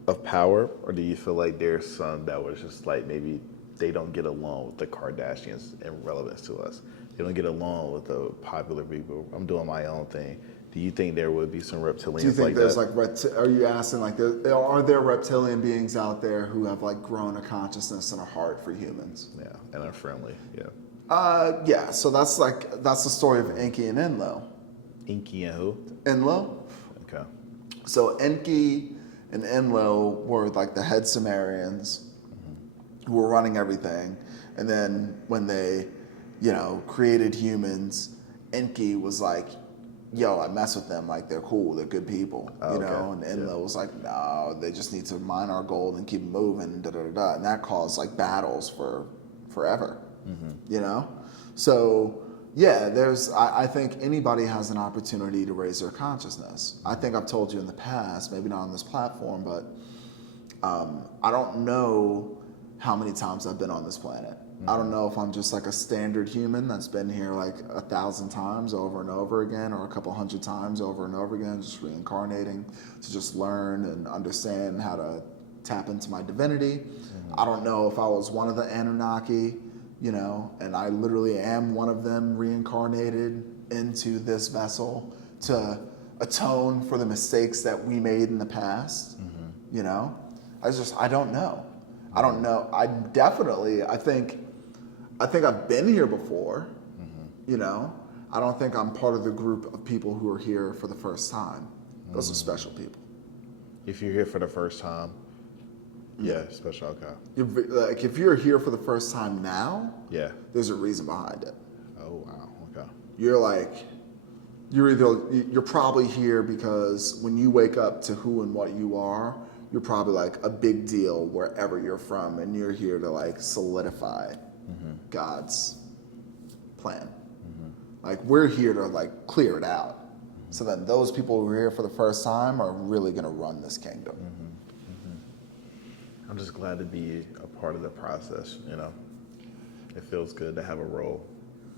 of power, or do you feel like there's some that was just like maybe they don't get along with the Kardashians in relevance to us? They don't get along with the popular people. I'm doing my own thing. Do you think there would be some reptilians? Do you think like there's that? like are you asking like are there reptilian beings out there who have like grown a consciousness and a heart for humans? Yeah, and are friendly. Yeah. Yeah. So that's the story of Enki and Enlil. Enki and who? Enlil. Okay. So Enki and Enlil were like the head Sumerians who were running everything, and then when they, you know, created humans, Enki was like, yo, I mess with them, like they're cool, they're good people, you know, and Enlil was like, no, they just need to mine our gold and keep moving, and that caused like battles for forever, you know? So yeah, I think anybody has an opportunity to raise their consciousness. I think I've told you in the past, maybe not on this platform, but I don't know how many times I've been on this planet. I don't know if I'm just like a standard human that's been here like 1,000 times over and over again, or a couple hundred times over and over again, just reincarnating to just learn and understand how to tap into my divinity. I don't know if I was one of the Anunnaki, and I literally am one of them reincarnated into this vessel to atone for the mistakes that we made in the past. I don't know. I don't know. I think I've been here before. I don't think I'm part of the group of people who are here for the first time. Those are special people. If you're here for the first time, yeah, special, okay. Like if you're here for the first time now, Yeah. there's a reason behind it. Oh, wow, okay. You're probably here because when you wake up to who and what you are, you're probably like a big deal wherever you're from, and you're here to like solidify God's plan. Like we're here to like clear it out. So then those people who are here for the first time are really gonna run this kingdom. I'm just glad to be a part of the process, It feels good to have a role.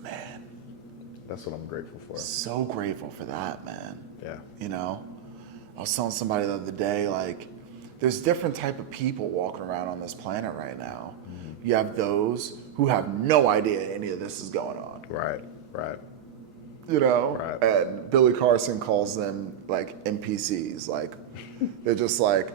Man, That's what I'm grateful for. so grateful for that, man. Yeah. I was telling somebody the other day, like, there's different type of people walking around on this planet right now. You have those who have no idea any of this is going on. Right. Right. Right. And Billy Carson calls them like NPCs, like they're just like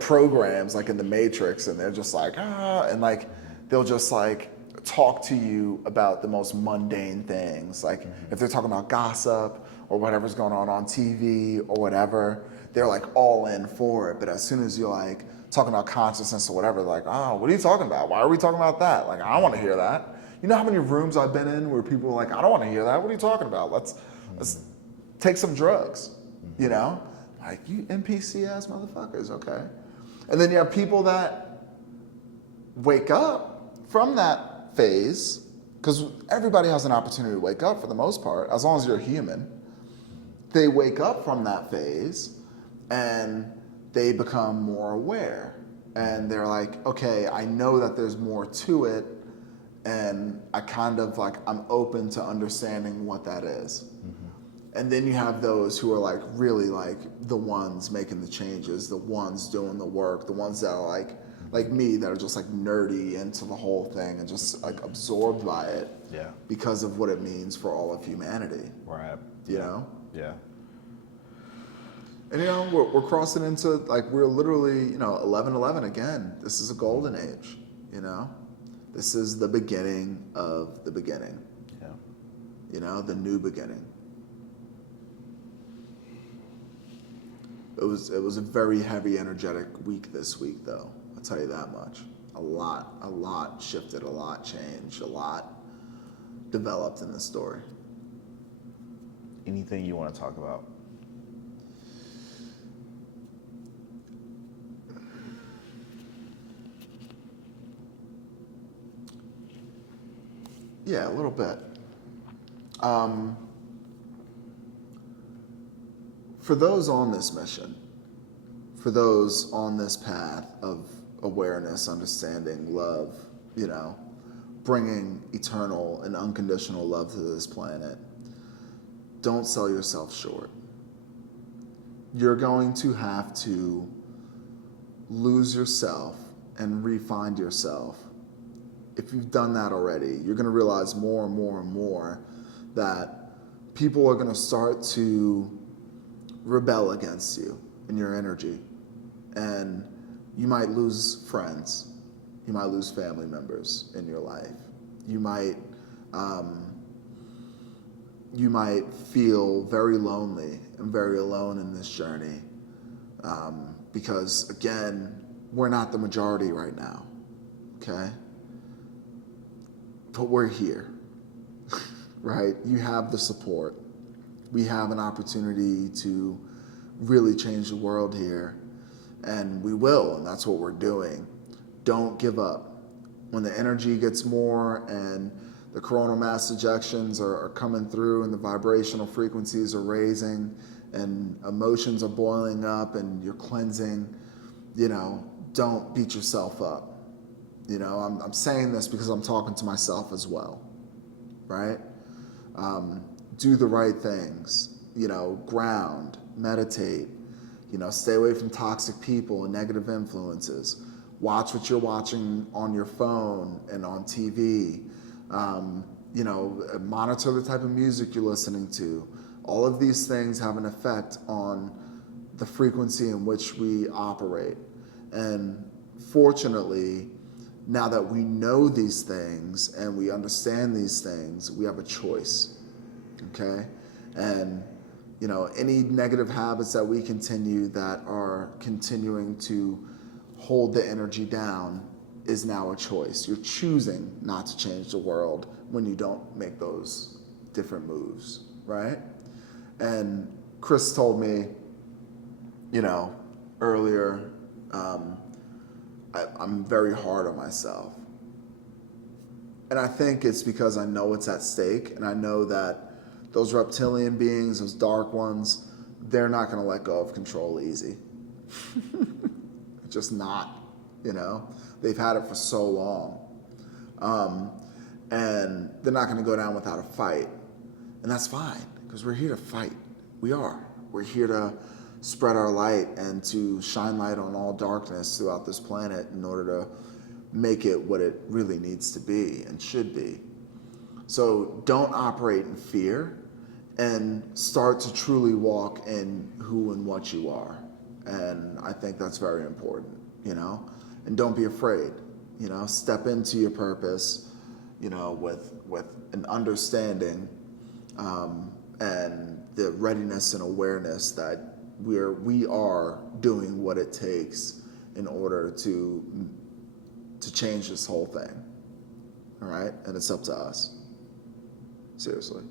programs like in the Matrix, and they're just like and like they'll just like talk to you about the most mundane things, like if they're talking about gossip or whatever's going on TV or whatever, they're like all in for it. But as soon as you're like talking about consciousness or whatever, they're like, oh, what are you talking about? Why are we talking about that? Like, I don't want to hear that. You know how many rooms I've been in where people are like, I don't want to hear that. What are you talking about? Let's take some drugs, Like, you NPC ass motherfuckers, okay? And then you have people that wake up from that phase, because everybody has an opportunity to wake up for the most part, as long as you're human. They wake up from that phase and they become more aware. And they're like, okay, I know that there's more to it. And I kind of like, I'm open to understanding what that is. And then you have those who are like really like the ones making the changes, the ones doing the work, the ones that are like me, that are just like nerdy into the whole thing and just like absorbed by it. Yeah. Because of what it means for all of humanity. Right. Yeah. And we're crossing into like, we're literally 11/11 again. This is a golden age. This is the beginning of the beginning. Yeah. The new beginning. It was a very heavy, energetic week this week, though. I'll tell you that much. A lot shifted, a lot changed, a lot developed in this story. Anything you want to talk about? Yeah, a little bit. For those on this mission, for those on this path of awareness, understanding, love, bringing eternal and unconditional love to this planet, don't sell yourself short. You're going to have to lose yourself and re-find yourself. If you've done that already, you're going to realize more and more and more that people are going to start to rebel against you and your energy. And you might lose friends. You might lose family members in your life. You might feel very lonely and very alone in this journey. Because again, we're not the majority right now, okay? But we're here, right? You have the support. We have an opportunity to really change the world here, and we will, and that's what we're doing. Don't give up. When the energy gets more and the coronal mass ejections are coming through and the vibrational frequencies are raising and emotions are boiling up and you're cleansing, don't beat yourself up. You know, I'm saying this because I'm talking to myself as well, right? Do the right things, you know, ground, meditate, you know, stay away from toxic people and negative influences. Watch what you're watching on your phone and on TV. You know, monitor the type of music you're listening to. All of these things have an effect on the frequency in which we operate. And fortunately, now that we know these things and we understand these things, we have a choice, okay? And, you know, any negative habits that we continue that are continuing to hold the energy down is now a choice. You're choosing not to change the world when you don't make those different moves, right? And Chris told me, you know, earlier, I'm very hard on myself. And I think it's because I know it's at stake, and I know that those reptilian beings, those dark ones, they're not going to let go of control easy. Just not, you know? They've had it for so long. And they're not going to go down without a fight. And that's fine, because we're here to fight. We are. We're here to spread our light and to shine light on all darkness throughout this planet in order to make it what it really needs to be and should be. So don't operate in fear and start to truly walk in who and what you are. And I think that's very important, you know? And don't be afraid, you know? Step into your purpose, you know, with an understanding and the readiness and awareness that we are doing what it takes in order to change this whole thing. All right? And it's up to us. Seriously.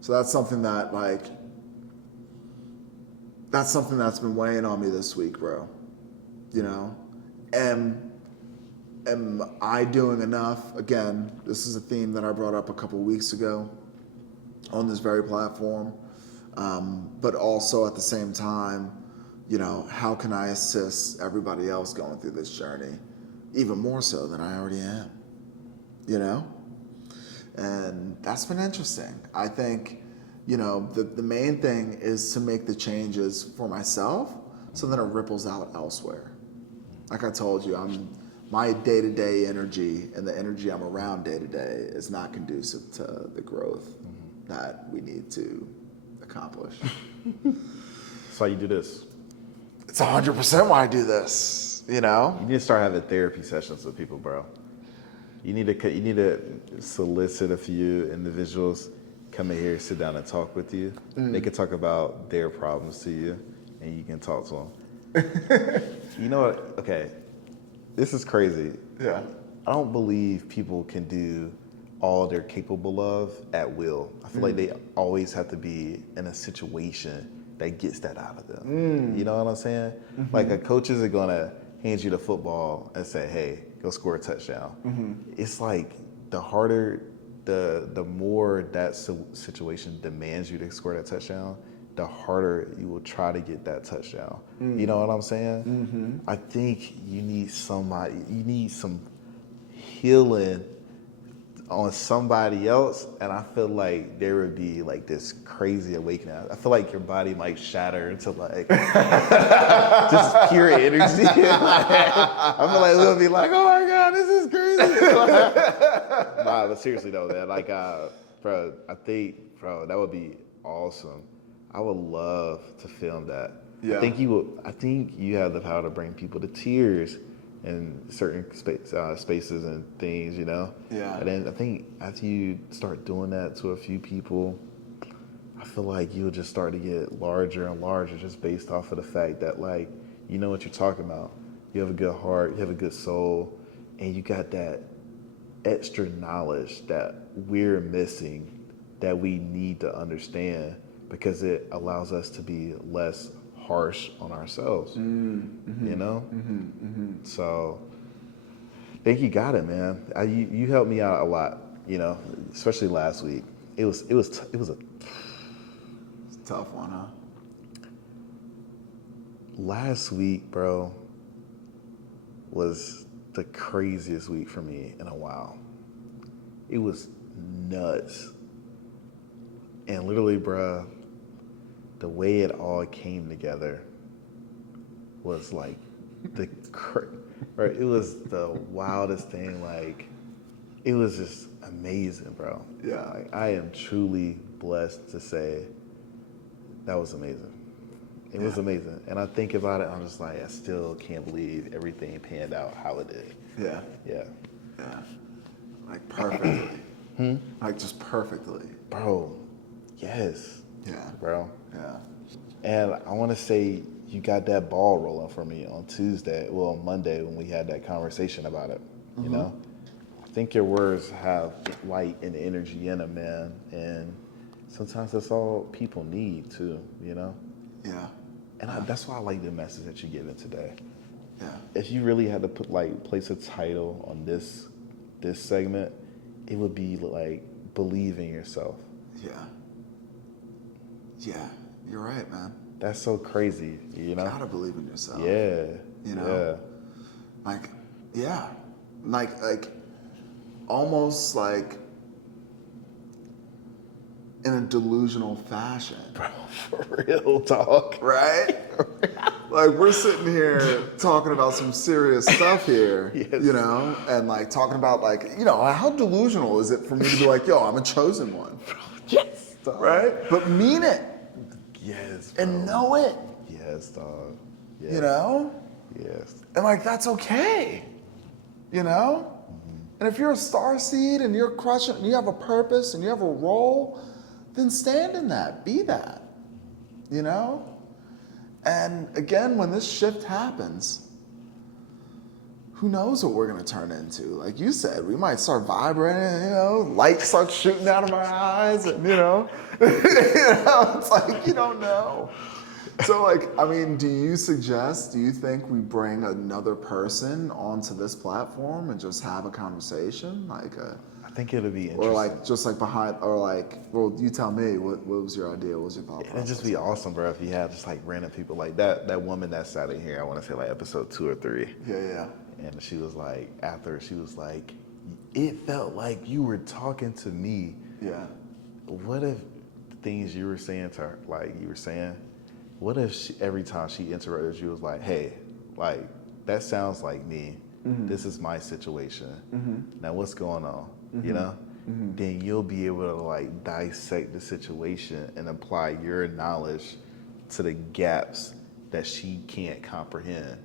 So that's something that that's been weighing on me this week, bro. You know? Am I doing enough? Again, this is a theme that I brought up a couple weeks ago on this very platform. But also at the same time, you know, how can I assist everybody else going through this journey even more so than I already am, you know? And that's been interesting. I think, you know, the main thing is to make the changes for myself so that it ripples out elsewhere. Like I told you, my day-to-day energy and the energy I'm around day-to-day is not conducive to the growth that we need to accomplish. That's why you do this. It's 100% why I do this, you know? You need to start having therapy sessions with people, bro. You need to solicit a few individuals, come in here, sit down and talk with you. They can talk about their problems to you, and you can talk to them. You know what? Okay, this is crazy. Yeah. I don't believe people can do all they're capable of at will. I feel like they always have to be in a situation that gets that out of them. You know what I'm saying? Like a coach isn't gonna hand you the football and say, hey, go score a touchdown. It's like the harder, the more that situation demands you to score that touchdown, the harder you will try to get that touchdown. You know what I'm saying? I think you need some healing on somebody else, and I feel like there would be like this crazy awakening. I feel like your body might shatter into like just pure energy. I feel like we'll be like, oh my God, this is crazy. Nah, but seriously though, man, like, bro, I think, bro, that would be awesome. I would love to film that. Yeah. I think you have the power to bring people to tears in certain spaces and things, you know? Yeah. And then I think after you start doing that to a few people, I feel like you'll just start to get larger and larger just based off of the fact that, like, you know what you're talking about. You have a good heart, you have a good soul, and you got that extra knowledge that we're missing that we need to understand because it allows us to be less harsh on ourselves, you know? So I think you got it, man. You helped me out a lot, you know, especially last week. It was a It's a tough one, huh? last week, bro. was the craziest week for me in a while. It was nuts. And literally, bruh, the way it all came together was like right? It was the wildest thing. Like, it was just amazing, bro. Yeah. Like, I am truly blessed to say that was amazing. It was amazing. And I think about it, I'm just like, I still can't believe everything panned out how it did. Yeah. Yeah. Yeah. Like perfectly. Like just perfectly. Bro, yes. Yeah. Bro. Yeah. And I want to say you got that ball rolling for me on Tuesday, well, on Monday when we had that conversation about it, you know? I think your words have light and energy in them, man. And sometimes that's all people need too, you know? Yeah. And that's why I like the message that you're giving today. Yeah. If you really had to place a title on this segment, it would be like believe in yourself. Yeah. Yeah. You're right, man. That's so crazy, you know? You gotta believe in yourself. Yeah. You know? Like, yeah. Like almost like in a delusional fashion. Bro, for real talk. Right? Like we're sitting here talking about some serious stuff here, Yes. you know, and like talking about like, you know, how delusional is it for me to be like, yo, I'm a chosen one, Yes, dog. right? But mean it Yes, bro. and know it, Yes, dog. Yes. you know, Yes. and like that's okay, you know. And if you're a star seed and you're crushing, and you have a purpose and you have a role, then stand in that, be that, you know. And again, when this shift happens, who knows what we're gonna turn into? Like you said, we might start vibrating, you know, light starts shooting out of our eyes, and you know, it's like you don't know. So like, I mean, do you think we bring another person onto this platform and just have a conversation? Like I think it'll be interesting. or like just like behind, or like, well, you tell me, what was your idea? What was your thought process? It'd just be awesome, bro, if you had just like random people like that woman that sat in here, I want to say like episode 2 or 3. Yeah. And she was like, after, she was like, it felt like you were talking to me. Yeah. What if the things you were saying to her, like you were saying, what if every time she interrupted, she was like, hey, like, that sounds like me. This is my situation. Now what's going on? You know? Then you'll be able to like dissect the situation and apply your knowledge to the gaps that she can't comprehend.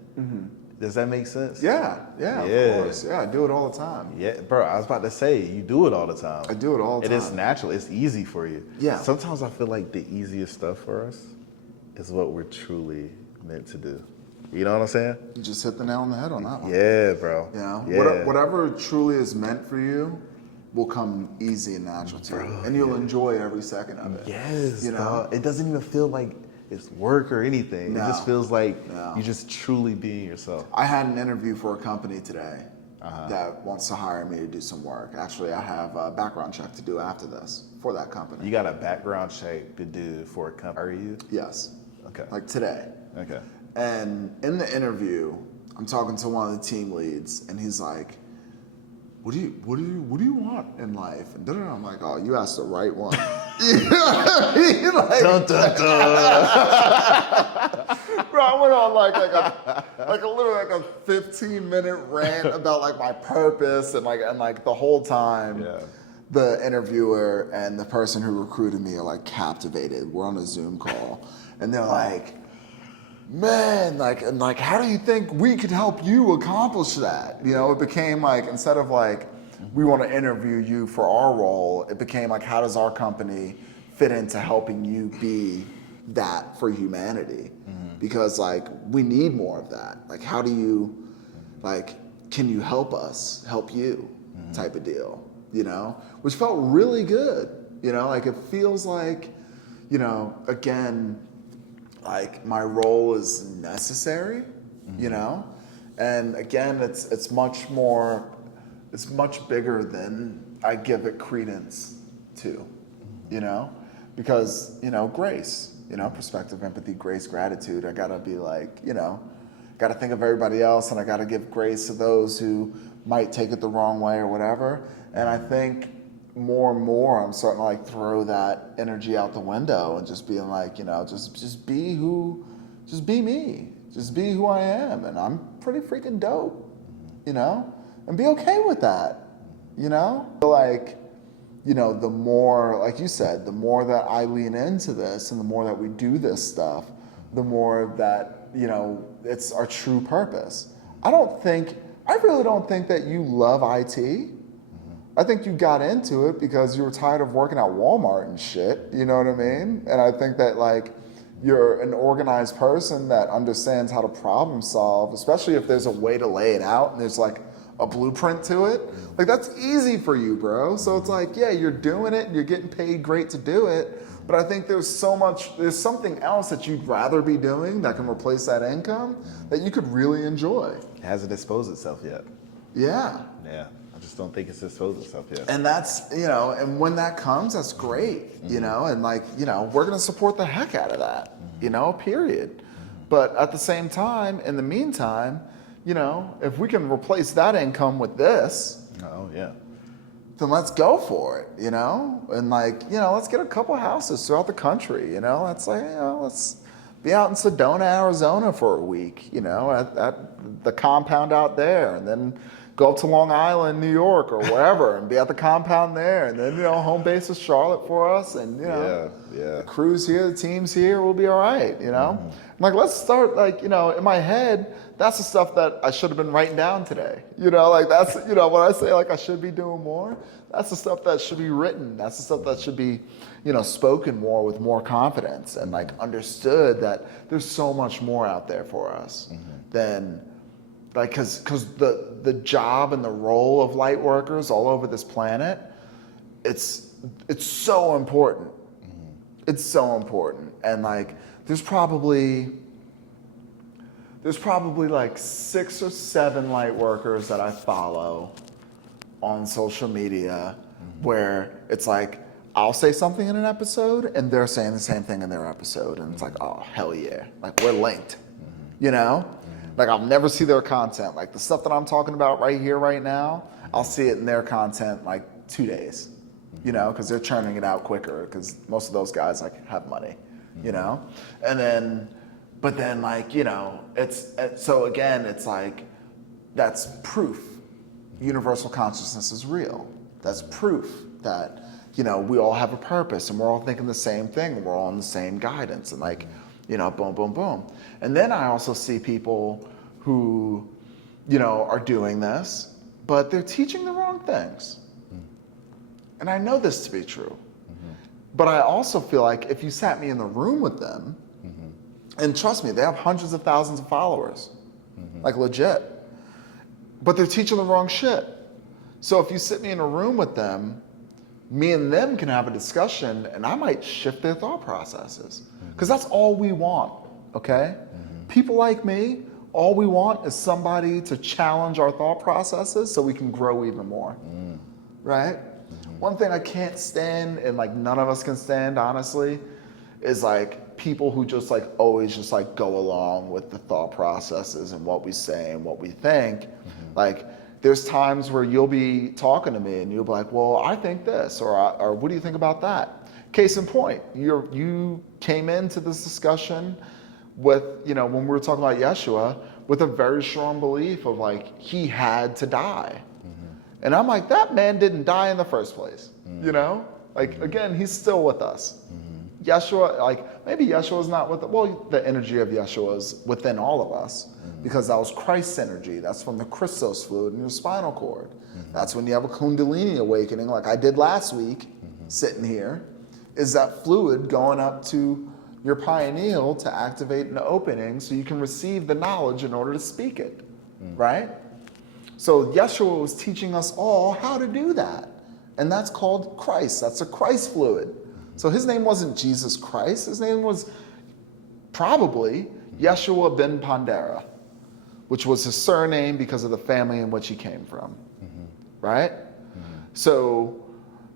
Does that make sense? Yeah, of course. Yeah, I do it all the time. Yeah, bro, I was about to say, you do it all the time. I do it all the time. It is natural. It's easy for you. Yeah. Sometimes I feel like the easiest stuff for us is what we're truly meant to do. You know what I'm saying? You just hit the nail on the head on that one. Yeah, bro. You know, Yeah. whatever truly is meant for you will come easy and natural to you, and you'll enjoy every second of it. Yes, you know, dog. It doesn't even feel like it's work or anything. No. It just feels like No. you're just truly being yourself. I had an interview for a company today that wants to hire me to do some work. Actually, I have a background check to do after this for that company. You got a background check to do for a company. Are you? Yes. Okay. Like today. Okay. And in the interview, I'm talking to one of the team leads, and he's like, "What do you want in life?" And I'm like, "Oh, you asked the right one." You know what I mean? Like, Dun, dun, dun. bro, I went on like a literally like a 15-minute rant about like my purpose and like the whole time. Yeah. The interviewer and the person who recruited me are like captivated. We're on a Zoom call, and they're like, man, like how do you think we could help you accomplish that? You know, it became like, instead of like, we want to interview you for our role, it became like, how does our company fit into helping you be that for humanity? Because like, we need more of that. Like, how do you, like, can you help us help you type of deal, you know? Which felt really good, you know? Like, it feels like, you know, again, like my role is necessary, you know? And again, it's much bigger than I give it credence to, you know? Because, you know, grace, you know, perspective, empathy, grace, gratitude, I gotta be like, you know, got to think of everybody else, and I got to give grace to those who might take it the wrong way or whatever. And I think more and more I'm starting to like throw that energy out the window and just being like, just be me, just be who I am, and I'm pretty freaking dope, and be okay with that, like, the more, like you said, the more that I lean into this and the more that we do this stuff, the more that, it's our true purpose. I really don't think that you love IT. I think you got into it because you were tired of working at Walmart and shit, you know what I mean? And I think that like you're an organized person that understands how to problem solve, especially if there's a way to lay it out and there's like a blueprint to it. Like that's easy for you, bro. So it's like, yeah, you're doing it and you're getting paid great to do it. But I think there's something else that you'd rather be doing that can replace that income that you could really enjoy. It hasn't exposed itself yet. Yeah. Yeah. I just don't think it's exposed itself yet. And that's, and when that comes, that's great, and like, we're going to support the heck out of that, period. But at the same time, in the meantime, if we can replace that income with this, oh yeah, then let's go for it, and like, let's get a couple houses throughout the country, let's like, let's be out in Sedona, Arizona for a week, at the compound out there, and then go up to Long Island, New York, or wherever, and be at the compound there, and then home base is Charlotte for us, and the crew's here, the team's here, we'll be all right, Like let's start like in my head, that's the stuff that I should have been writing down today, like that's when I say like I should be doing more, that's the stuff that should be written, that's the stuff that should be spoken more with more confidence and like understood that there's so much more out there for us than. Like, because the job and the role of light workers all over this planet, it's so important. It's so important. And like, there's probably like 6 or 7 light workers that I follow on social media where it's like, I'll say something in an episode and they're saying the same thing in their episode. And it's like, oh, hell yeah. Like, we're linked, Like I'll never see their content. Like the stuff that I'm talking about right here, right now, I'll see it in their content like 2 days, because they're churning it out quicker because most of those guys like have money, and then, but then like, so again, it's like, that's proof. Universal consciousness is real. That's proof that, we all have a purpose and we're all thinking the same thing. And we're all in the same guidance and like, boom, boom, boom. And then I also see people who, are doing this, but they're teaching the wrong things. And I know this to be true. But I also feel like if you sat me in the room with them, and trust me, they have hundreds of thousands of followers, like legit, but they're teaching the wrong shit. So if you sit me in a room with them, me and them can have a discussion and I might shift their thought processes. Because that's all we want, okay? People like me, all we want is somebody to challenge our thought processes so we can grow even more, right? One thing I can't stand, and like none of us can stand, honestly, is like people who just like always just like go along with the thought processes and what we say and what we think. Like there's times where you'll be talking to me and you'll be like, well, I think this, or what do you think about that? Case in point, you came into this discussion with, when we were talking about Yeshua, with a very strong belief of like, he had to die. And I'm like, that man didn't die in the first place, Like, again, he's still with us. Yeshua, like, maybe Yeshua's not with, well, the energy of Yeshua is within all of us because that was Christ's energy. That's from the Christos fluid in your spinal cord. That's when you have a Kundalini awakening, like I did last week, sitting here, is that fluid going up to your pineal to activate an opening so you can receive the knowledge in order to speak it, right? So Yeshua was teaching us all how to do that. And that's called Christ. That's a Christ fluid. So his name wasn't Jesus Christ. His name was probably Yeshua ben Pandera, which was his surname because of the family in which he came from, right? So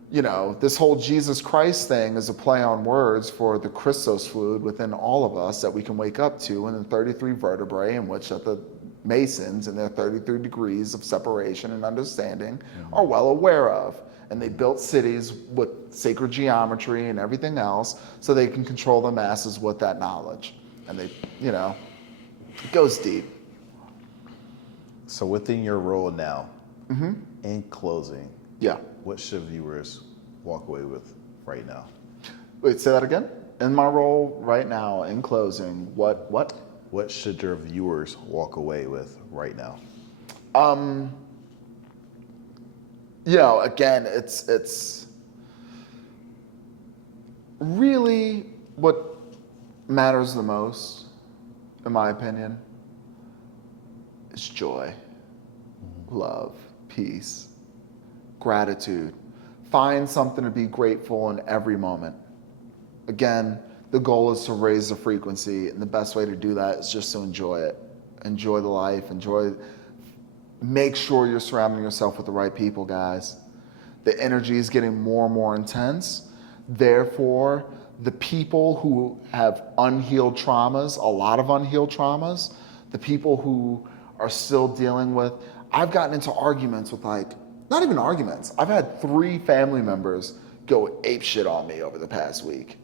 you know, this whole Jesus Christ thing is a play on words for the Christos fluid within all of us that we can wake up to, and the 33 vertebrae in which that the Masons and their 33 degrees of separation and understanding are well aware of. And they built cities with sacred geometry and everything else so they can control the masses with that knowledge. And they, you know, it goes deep. So within your role now, in closing, Yeah. what should viewers walk away with right now? Wait, say that again? In my role right now, in closing, what? What should your viewers walk away with right now? You know, again, it's really what matters the most, in my opinion, is joy, love, peace, gratitude. Find something to be grateful in every moment. Again, the goal is to raise the frequency, and the best way to do that is just to enjoy it. Enjoy the life, make sure you're surrounding yourself with the right people, guys. The energy is getting more and more intense. Therefore, the people who have unhealed traumas, a lot of unhealed traumas, the people who are still dealing with, I've gotten into arguments with not even arguments. I've had 3 family members go apeshit on me over the past week.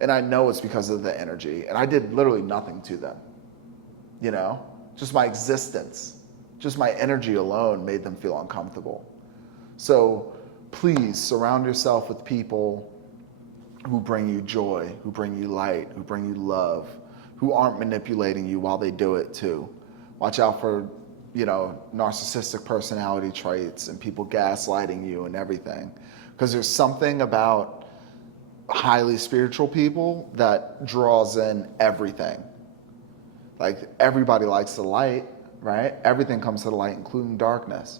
And I know it's because of the energy. And I did literally nothing to them. You know? Just my existence. Just my energy alone made them feel uncomfortable. So please surround yourself with people who bring you joy, who bring you light, who bring you love, who aren't manipulating you while they do it too. Watch out for, you know, narcissistic personality traits and people gaslighting you and everything. Because there's something about highly spiritual people that draws in everything. Like everybody likes the light, right? Everything comes to the light, including darkness,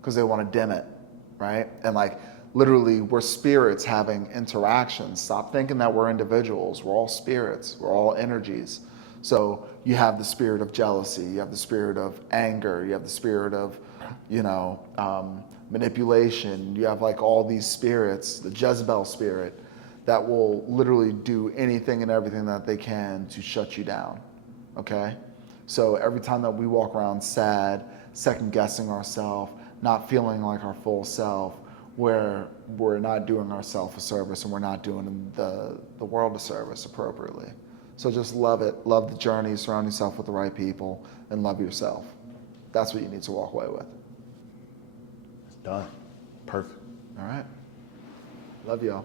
because they want to dim it, right? And like literally we're spirits having interactions. Stop thinking that we're individuals. We're all spirits. We're all energies. So you have the spirit of jealousy. You have the spirit of anger. You have the spirit of, you know, manipulation. You have like all these spirits, the Jezebel spirit, that will literally do anything and everything that they can to shut you down, okay? So every time that we walk around sad, second guessing ourselves, not feeling like our full self, where we're not doing ourselves a service and we're not doing the world a service appropriately. So just love it, love the journey, surround yourself with the right people, and love yourself. That's what you need to walk away with. It's done. Perfect. All right. Love y'all.